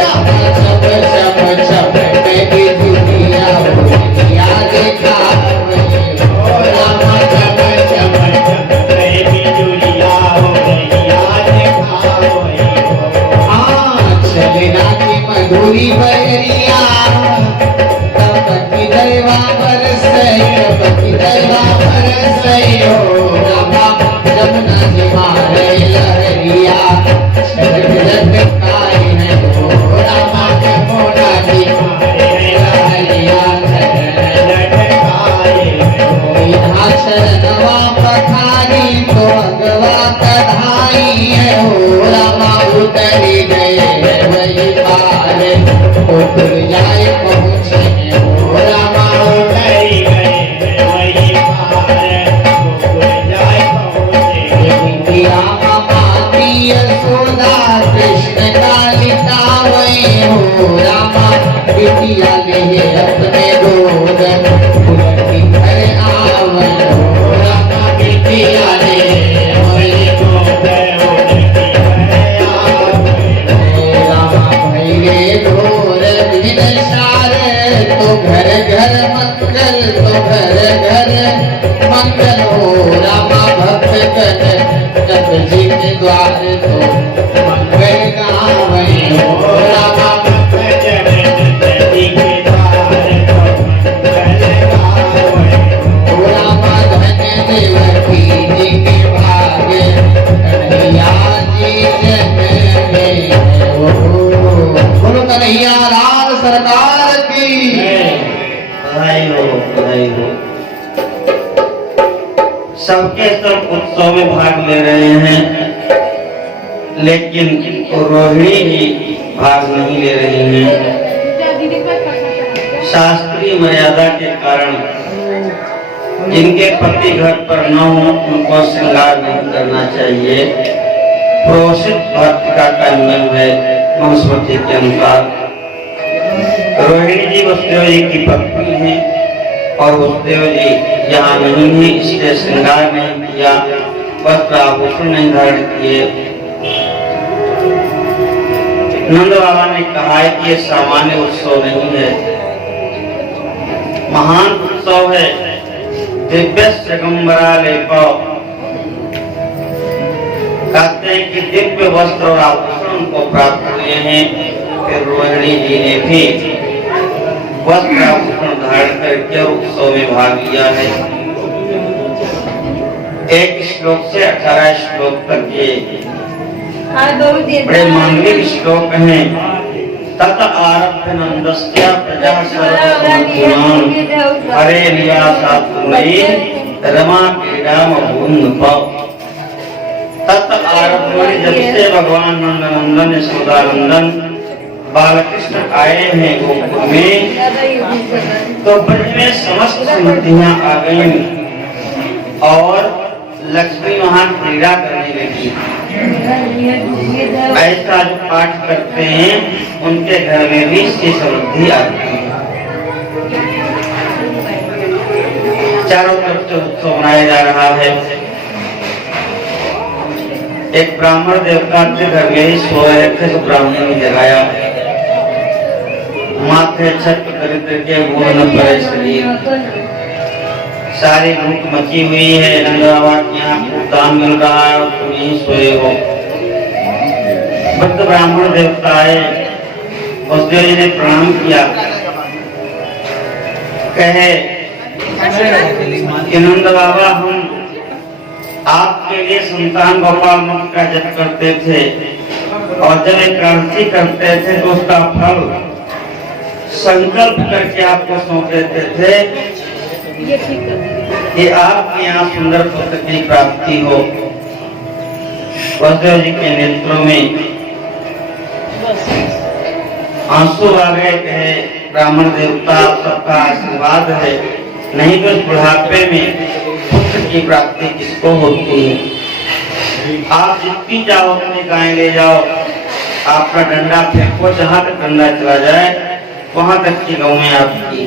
रामा छम छम छम मेरी दुनिया हो, दुनिया दिखावे हो। रामा छम छम छम मेरी दुनिया हो, दुनिया दिखावे हो। हाँ चलना की मधुरी बरिया, तपकी दैवा बरसई, तपकी दैवा बरसई हो। रामा जमुना जी मारे लहरिया, छलक बिटिया ले अपने गोद फुलकी घर आवल हो रामा बिटिया ले अपने गोद रामा भैले ढोल बिन सारे तो घर घर मंगल तो घर घर मंगल हो रामा भक्त कन जब जी के द्वार तो मंगल गावे हो रामा भक्त जब जी के द्वार तो मंगल गावे हो रामा धन देवकी जी के भागे कन्हैया जी ने बोलो कन्हैया लाल सरकार की बधाई हो, बधाई हो। सबके सब उत्सव में भाग ले रहे हैं, लेकिन रोहिणी ही भाग नहीं ले रही हैं। शास्त्रीय मर्यादा के कारण जिनके पति घर पर न हो उनको श्रृंगार नहीं करना चाहिए। पुरोहित भक्तिका का नियम है मनुस्मृति के अनुसार। रोहिणी जी वसुदेव जी की पत्नी है और वसुदेव जी यहाँ नहीं है, इसलिए श्रृंगार नहीं किया, वस्त्र आभूषण नहीं धारण किए। नंद बाबा ने कहा है कि ये सामान्य उत्सव नहीं है, महान उत्सव है। दिव्य शगंबरा लेपो कहते हैं कि दिव्य वस्त्र और आभूषण उनको प्राप्त हुए हैं। फिर रोहिणी जी ने भी वस्त्र आभूषण धारण करके उत्सव में भाग लिया है। एक श्लोक से 18 श्लोक तक ये बड़े मांगलिक श्लोक हैं। तत आरभ्य नंदस्य प्रजा सर्वसमर्पणान् हरे निवासात्मयि रमा क्रीडा मभून्नप। तत आरभ्य जब से भगवान नंद नंदन यशोदानंदन बालकृष्ण आए हैं गोकुल में, तो ब्रज में समस्त समृद्धियां आ गई और लक्ष्मी वहां क्रीड़ा करने लगी। ऐसा जो पाठ करते हैं उनके घर में भी इसकी समृद्धि आती है। चारों तरफ से उत्सव मनाया जा रहा है। एक ब्राह्मण देवता के घर में ही सो रहे थे तो ब्राह्मण ने जगाया। माथे छत दरिद्र के भून पड़े शरीर, सारी भूख मची हुई है। नंद बाबा के यहाँ दान मिल रहा है और तुम यहीं सोए हो। वृद्ध ब्राह्मण देवता आए, वसुदेव जी ने प्रणाम किया, कहे कि नंद बाबा हम आपके लिए संतान गोपाल मुक्त का जप करते थे और जब एकादशी करते थे तो उसका फल संकल्प करके आपको सौंप देते थे कि आपके यहाँ सुंदर पुत्र की प्राप्ति हो। वसुदेव जी के नेत्रों में आंसू आ गए। कहे ब्राह्मण देवता सबका आशीर्वाद है, नहीं तो इस बुढ़ापे में पुत्र की प्राप्ति किसको होती है। आप जितनी चाहो अपनी गाय ले जाओ, आपका डंडा फेंको, जहाँ तक डंडा चला जाए वहां तक की गौ में आपकी।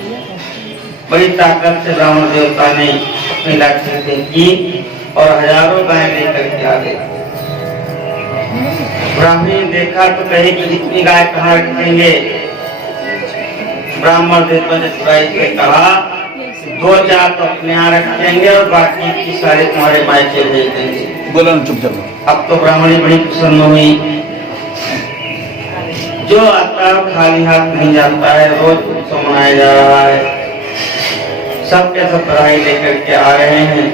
बड़ी ताकत से ब्राह्मण देवता ने अपनी लाठी फेंकी और हजारों गाय लेकर के आ गए। ब्राह्मण ने देखा तो कहे कि इतनी गाय कहाँ रखेंगे। ब्राह्मण देवता ने चुराई से कहा 2-4 तो अपने यहाँ रखेंगे और बाकी की सारे तुम्हारे मायके भेज देंगे। बोला चुपचाप। अब तो ब्राह्मणी बड़ी प्रसन्न हुई। जो आता है खाली हाथ नहीं जाता है, रोज उत्सव मनाया जा रहा है, सबके सब पढ़ाई लेकर के आ रहे हैं।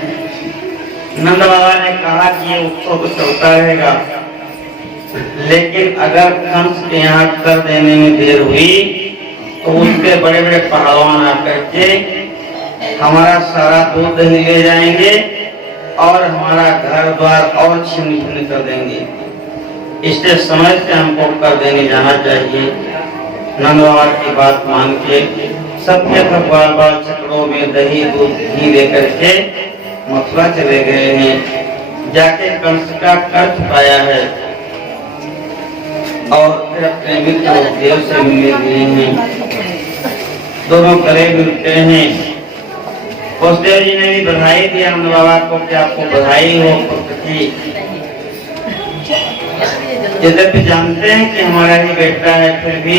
नंद बाबा ने कहा कि ये उत्सव तो चलता रहेगा, लेकिन अगर कंस के यहाँ कर देने में देर हुई तो उसके बड़े बड़े पहलवान आकर के हमारा सारा दूध दही ले जाएंगे और हमारा घर द्वार और छीन कर देंगे। इसलिए समय से हमको कर देने जाना चाहिए। नंद बाबा की बात मान के सबके सब बार बार चक्रों में दही दूध घी लेकर के मथुरा चले गए हैं। जाके कंस का कर चुकाया है और फिर अपने मित्र देव से मिले हुए हैं। दोनों गले मिलते हैं। वसुदेव जी ने भी बधाई दी नंद बाबा को कि आपको बधाई हो पुत्र की। यद्यपि जानते हैं कि हमारा ही बेटा है, फिर भी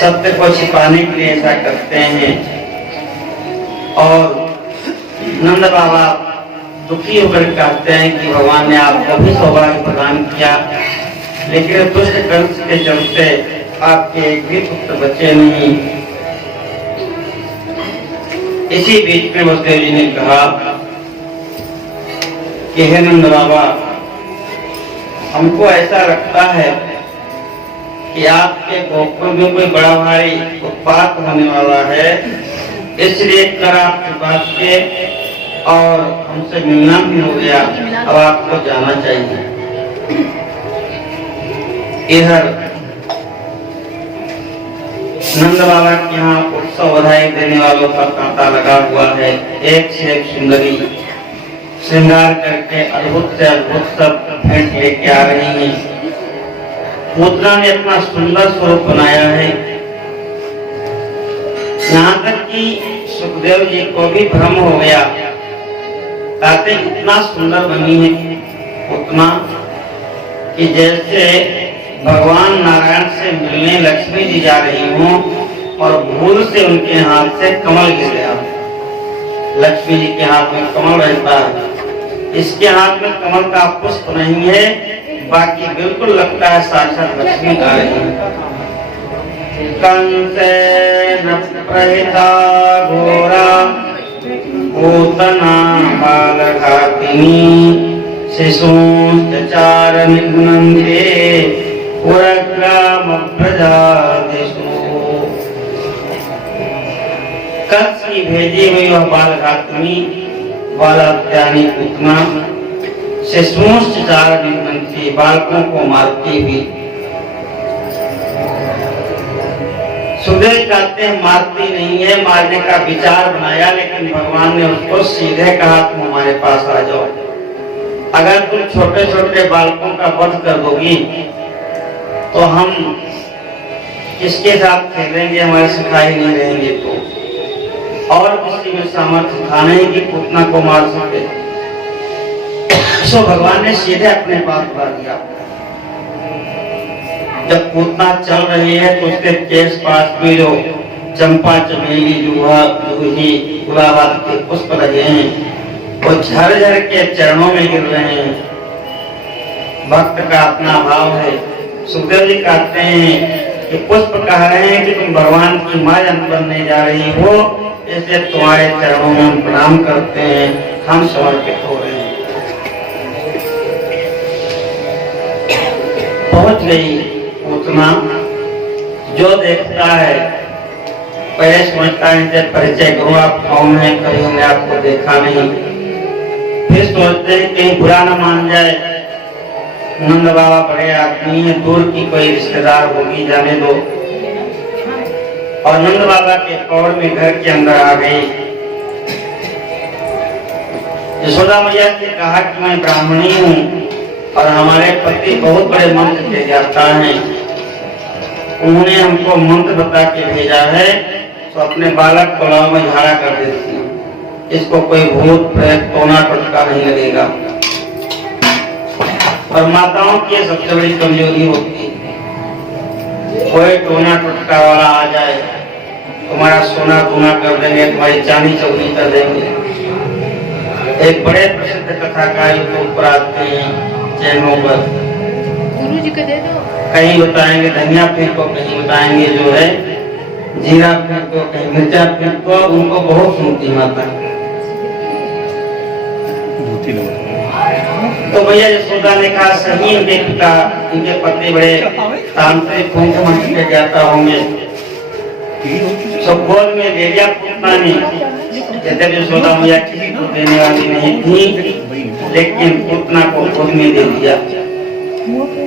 सत्य को छिपाने के लिए ऐसा करते हैं। और नंद बाबा दुखी होकर कहते हैं कि भगवान ने आपको भी सौभाग्य प्रदान किया, लेकिन दुष्ट कंस के चलते आपके एक भी पुत्र बचे नहीं। इसी बीच में वसुदेव जी ने कहा कि हे नंद बाबा, हमको ऐसा लगता है कि आपके गोकुल में कोई बड़ा भारी उत्पात होने वाला है, इसलिए कर आप चुका के और हमसे मिलना भी हो गया, अब आपको जाना चाहिए। इधर नंद बाबा के यहाँ उत्सव बधाई देने वालों का तांता लगा हुआ है। एक से एक सुंदरी श्रृंगार करके अद्भुत से अद्भुत सब भेंट लेके आ रही हैं। पूतना ने अपना सुंदर स्वरूप बनाया है, यहाँ तक कि सुखदेव जी को भी भ्रम हो गया। कहते इतना सुंदर बनी है पूतना कि जैसे भगवान नारायण से मिलने लक्ष्मी जी जा रही हूँ और भूल से उनके हाथ से कमल गिर गया। लक्ष्मी जी के हाथ में कमल रहता है, इसके हाथ में कमल का पुष्प नहीं है, बाकी बिल्कुल लगता है साक्षात लक्ष्मी आ रही है। कंसेन प्रहिता घोरा पूतना बालघातिनी शिशूश्चार निघ्नन्ते पुरग्राम प्रजादिषु। कंस की भेजी हुई वह बालघातिनी बालात्यानी पूतना शिशूश्चार निघ्नन्ते, बालकों को मारती हुई। सुखदेव कहते हैं मारती नहीं है, मारने का विचार बनाया, लेकिन भगवान ने उसको सीधे कहा तुम हमारे पास आ जाओ। अगर तुम छोटे छोटे बालकों का वध कर दोगी तो हम किसके साथ खेलेंगे, हमारे सिखाई नहीं रहेंगे। तो और किसी में सामर्थ्य था नहीं कि पूतना को मार सके, सो भगवान ने सीधे अपने पास बुला दिया। जब पूतना चल रही है तो उसके केस पास में जो चंपा चमेली जूहा जूही गुलाब के पुष्प लगे हैं वो झरझर के चरणों में गिर रहे हैं। भक्त का अपना भाव है। सुखदेव जी कहते हैं कि पुष्प कह रहे हैं कि तुम भगवान की मां बनने जा रही हो, इसलिए तुम्हारे चरणों में हम प्रणाम करते हैं, हम समर्पित हो रहे हैं। पहुंच गई पूतना। जो देखता है पहले समझता है इनसे परिचय करूं, आप कौन है, कभी हमने आपको देखा नहीं। फिर सोचते हैं कहीं बुरा न मान जाए, नंद बाबा बड़े आदमी है, दूर की कोई रिश्तेदार होगी, जाने दो। और नंद बाबा के कौड़ में घर के अंदर आ गई। यशोदा मैया से कहा कि मैं ब्राह्मणी हूँ और हमारे पति बहुत बड़े मंत्र के ज्ञाता हैं, उन्होंने हमको मंत्र बता के भेजा है, तो अपने बालक को लाओ, मैं झाड़ा कर देती हूँ, इसको कोई भूत प्रेत टोना टटका नहीं लगेगा। और माताओं की सबसे बड़ी कमजोरी होती है, कोई टोना टटका वाला आ जाए तुम्हारा सोना दूना कर देंगे, तुम्हारी चांदी चौनी कर देंगे। एक बड़े प्रसिद्ध कथाकार ऊपर आते हैं चैनलों पर, गुरुजी को दे दो। कहीं बताएंगे धनिया फेंको, कहीं बताएंगे जो है जीरा फेंको, कहीं मिर्चा फेंको, उनको बहुत सुनती माता। तो भैया यशोदा ने कहा सही इनके पिता, इनके पति बड़े तांत्रिक मंत्र के ज्ञाता होंगे। सब गोद में ले लिया पूतना ने। यद्यपि यशोदा मैया किसी को देने वाली नहीं थी, लेकिन पूतना को गोद में दे दिया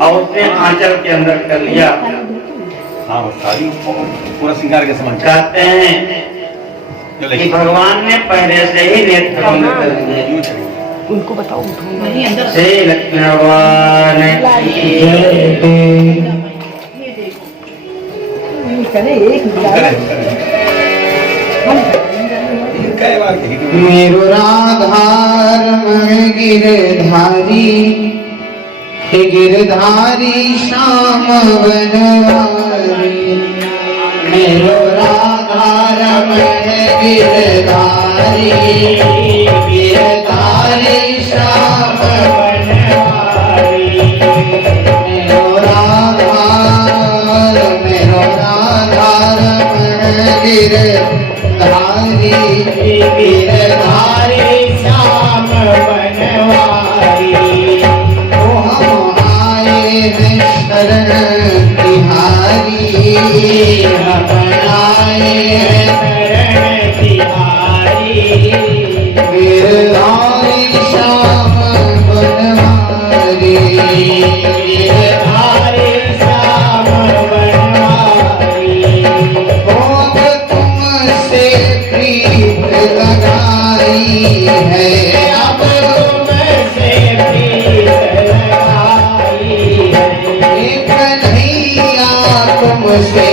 और उसने आंचल के अंदर कर लिया। पूरा श्रृंगार के समान कहते हैं कि भगवान ने पहले से ही नेत्र बंद कर दिए। उनको बताओ श्री लक्ष्मी भगवान की जय। करे एक मेरो राधार मैं गिरधारी गिरधारी श्याम बनवारी मेरो राधार मैं गिरधारी गिरधारी श्याम बनवारी मेरो राधार मैं गिरधारी गिरधारी श्याम बनवारी ओ हम आए हैं शरण तिहारी हम आए हैं शरण तिहारी गिरधारी श्याम बनवारी गिरधारी श्याम बनवारी बहुत तुमसे प्रीत लगाई है अब तुमसे प्रीत लगाई है एक कन्हैया तुमसे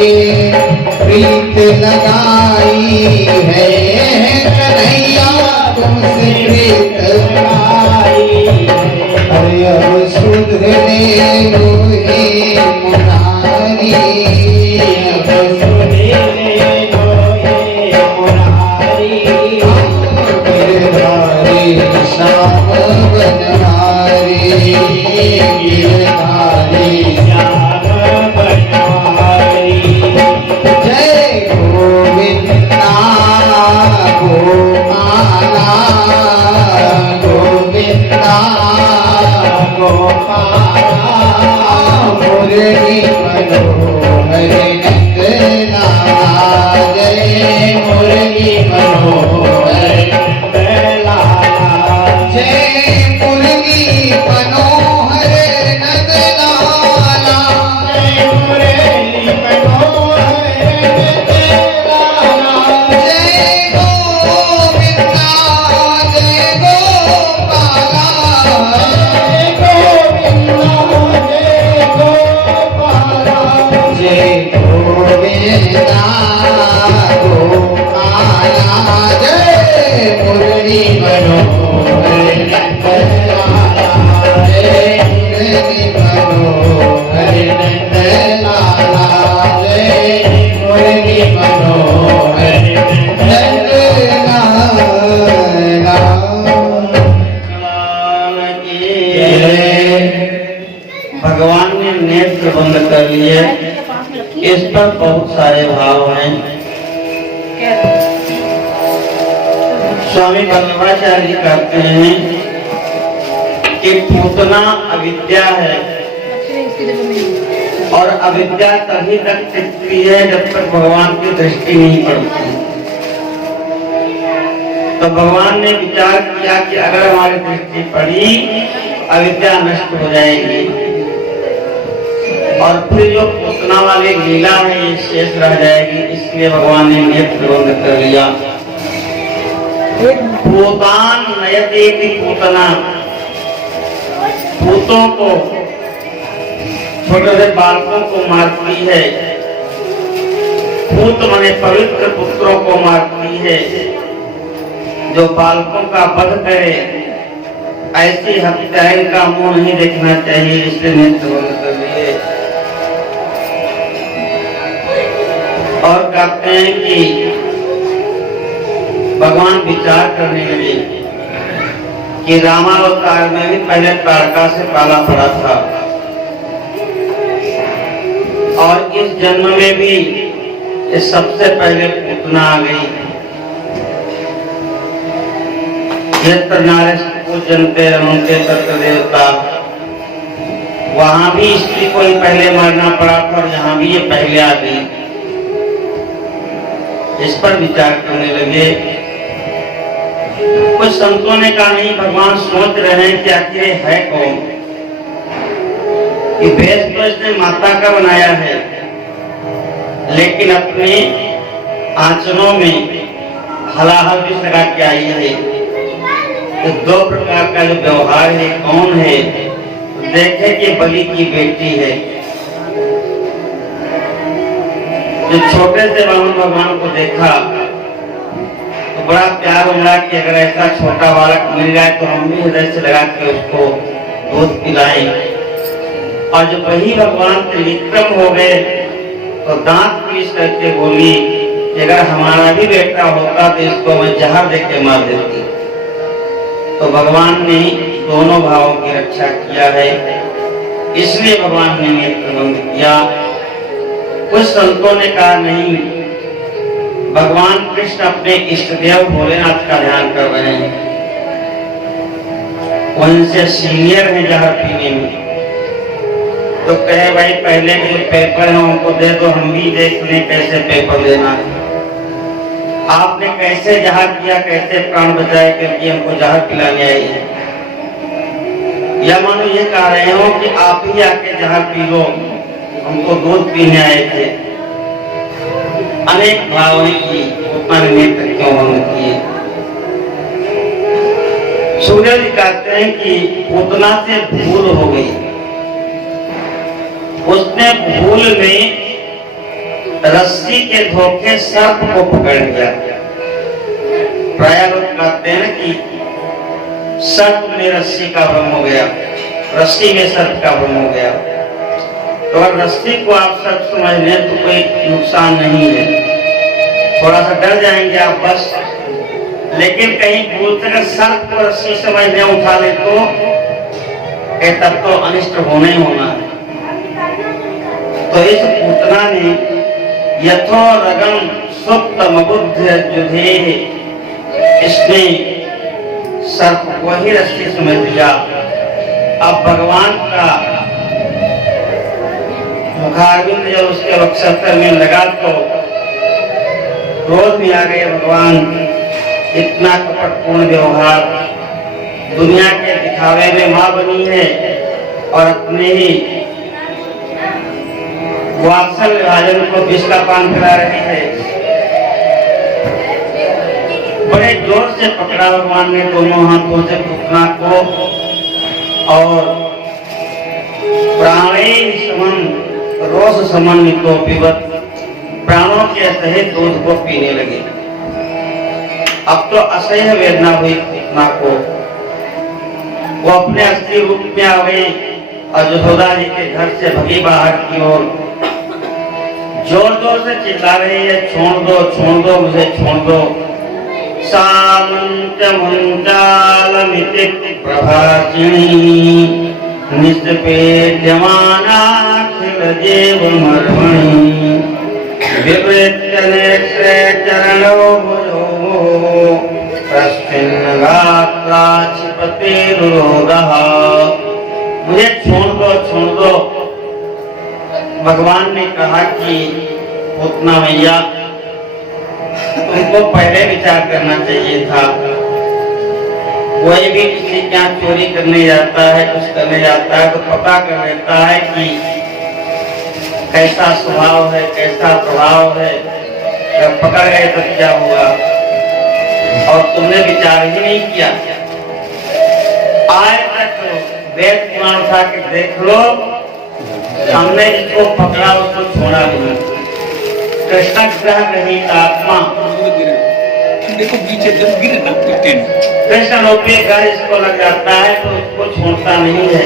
प्रीत लगाई है कन्हैया तुमसे प्रीत लगाई है अरे अब सुधरे लो हे मुरारी अब सुधरे लो हे मुरारी गिरधारी श्याम बनवारी गिरधारी श्याम बनवारी जय गोविंदा गोपाला गोविंदा गोपाला मुरली मनोहर नंदलाला जय मुरली मनोहर नंदलाला जय मुरली मनोहर नंदलाला जय मुरली मनोहर नंदलाला जय गोविंदा जय गोपाला जय गोविंदा जय गोपाला जय गोविंदा गोपाला जय मुरली मनोहर नंदलाला जय मुरली मनोहर नंदलाला जय मुरली मनोहर नंदलाला भगवान ने नेत्र बंद कर लिए। इस पर बहुत सारे भाव हैं। स्वामी बल्लभाचार्य जी कहते हैं कि पूतना अविद्या है और अविद्या तभी तक टिकती है जब तक भगवान की दृष्टि नहीं पड़ती। तो भगवान ने विचार किया कि अगर हमारी दृष्टि पड़ी अविद्या नष्ट हो जाएगी और फिर जो पूतना वाली लीला है ये शेष रह जाएगी। इसलिए भगवान ने नेत्र बंद कर लिया। पूतान नयति पूतना, पूतों को, छोटे से बालकों को मारती है। पूत माने पवित्र पुत्रों को मारती है। जो बालकों का वध करे ऐसी हत्याएं का मुंह नहीं देखना चाहिए। इसलिए नेत्र बंद कर लिए। और कहते हैं कि भगवान विचार करने लगे कि रामावतार में भी पहले तारका से पाला पड़ा था और इस जन्म में भी इस सबसे पहले पूतना आ गई। यत्र नारेषु पूज्यन्ते रमन्ते तत्र देवता, वहां भी स्त्री को ही पहले मारना पड़ा था और यहाँ भी ये पहले आ गई। इस पर विचार करने लगे। कुछ संतों ने कहा नहीं, भगवान सोच रहे हैं कि आखिर है कौन। कि वेश तो इसने माता का बनाया है लेकिन अपने आंचलों में हलाहल भी लगा के आई है। तो दो प्रकार का जो व्यवहार है कौन है। देखे कि बलि की बेटी है। जब छोटे से वामन भगवान को देखा तो बड़ा प्यार उमड़ा कि अगर ऐसा छोटा बालक मिल जाए तो हम भी हृदय से लगा के उसको दूध पिलाएं। और जब वही भगवान त्रिविक्रम हो गए तो दांत पीस करके बोली कि अगर हमारा भी बेटा होता तो इसको मैं जहर देके मार देती। तो भगवान ने दोनों भावों की रक्षा किया है, इसलिए भगवान ने नेत्र बंद किया। कुछ संतों ने कहा नहीं, भगवान कृष्ण अपने इष्ट देव भोलेनाथ का ध्यान कर रहे हैं, उनसे सीनियर है जहर पीने में। तो कहे भाई पहले के पेपर है उनको दे दो, हम भी देख लें कैसे पेपर देना है। आपने कैसे जहर किया, कैसे प्राण बचाए, क्योंकि हमको जहर पिलाने आई है। या मानो ये कह रहे हो कि आप ही आके जहर पी लो, हमको दूध पीने आए थे। अनेक भावों की उतना नेत्र क्यों बंद किए। सूर्य जी कहते हैं कि उतना से भूल हो गई, उसने भूल में रस्सी के धोखे सर्प को पकड़ लिया। प्राय लोग कहते हैं कि सर्प में रस्सी का भ्रम हो गया, रस्सी में सर्प का भ्रम हो गया। तो अगर रस्सी को आप सर्प समझ लें तो कोई नुकसान नहीं है, थोड़ा सा डर जाएंगे आप बस। लेकिन कहीं भूल से सर्प को रस्सी समझने उठा ले तो तब तो अनिष्ट होना ही होना है। तो इस पूतना ने यथो रगम सुप्त मबुद्ध जुधे, इसने सर्प को ही रस्सी समझ लिया। अब भगवान का मुखारविंद जब उसके वक्षस्थल में लगा तो क्रोध में आ गए भगवान। इतना कपटपूर्ण व्यवहार, दुनिया के दिखावे में मां बनी है और अपने ही वात्सल विभाजन को विष का पान पिला रही है। बड़े जोर से पकड़ा भगवान ने दोनों हाथों से पूतना को और प्राणे समन रोष समन्वितो पिबत, प्राणों के सहित दूध को पीने लगे। अब तो असह्य वेदना हुई पूतना को, वो अपने असली रूप में आ गई और यशोदा जी के घर से भगी बाहर की ओर। जोर जोर से चिल्ला रही है, छोड़ दो छोड़ दो मुझे छोड़ दो। सामंत मंजालमिति प्रभासिनी निष्पेद्यमाना खिल जीव मर्मणि विवृत्य नेत्रे चरणो भुजो प्रस्थिन्न गात्रा क्षिपते रुरोधः। मुझे छोड़ दो छोड़ दो। भगवान ने कहा कि पूतना मैया तुमको पहले विचार करना चाहिए था। कोई भी किसी के यहाँ चोरी करने जाता है, कुछ करने जाता है तो पता कर लेता है कि कैसा स्वभाव है, कैसा प्रभाव है। जब पकड़ गए तो क्या हुआ, और तुमने विचार ही नहीं किया। आज तक वेद पुराण उठा के देख लो, हमने जिसको पकड़ा उसको छोड़ा नहीं। कृष्ण ग्रह रही आत्मा, देखो पीछे जब गिरे ना कृष्ण लोपे घर इसको लग जाता है तो उसको छोड़ता नहीं है।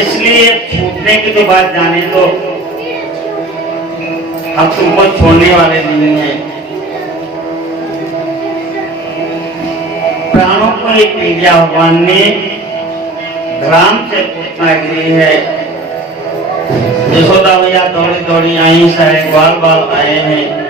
इसलिए छूटने की तो बात जाने दो, हम तुमको छोड़ने वाले नहीं हैं। प्राणों को एक पीलिया भगवान ने धराम से पूतना गिरी है। यशोदा मैया दौड़ी दौड़ी आई, सारे ग्वाल बाल आए हैं।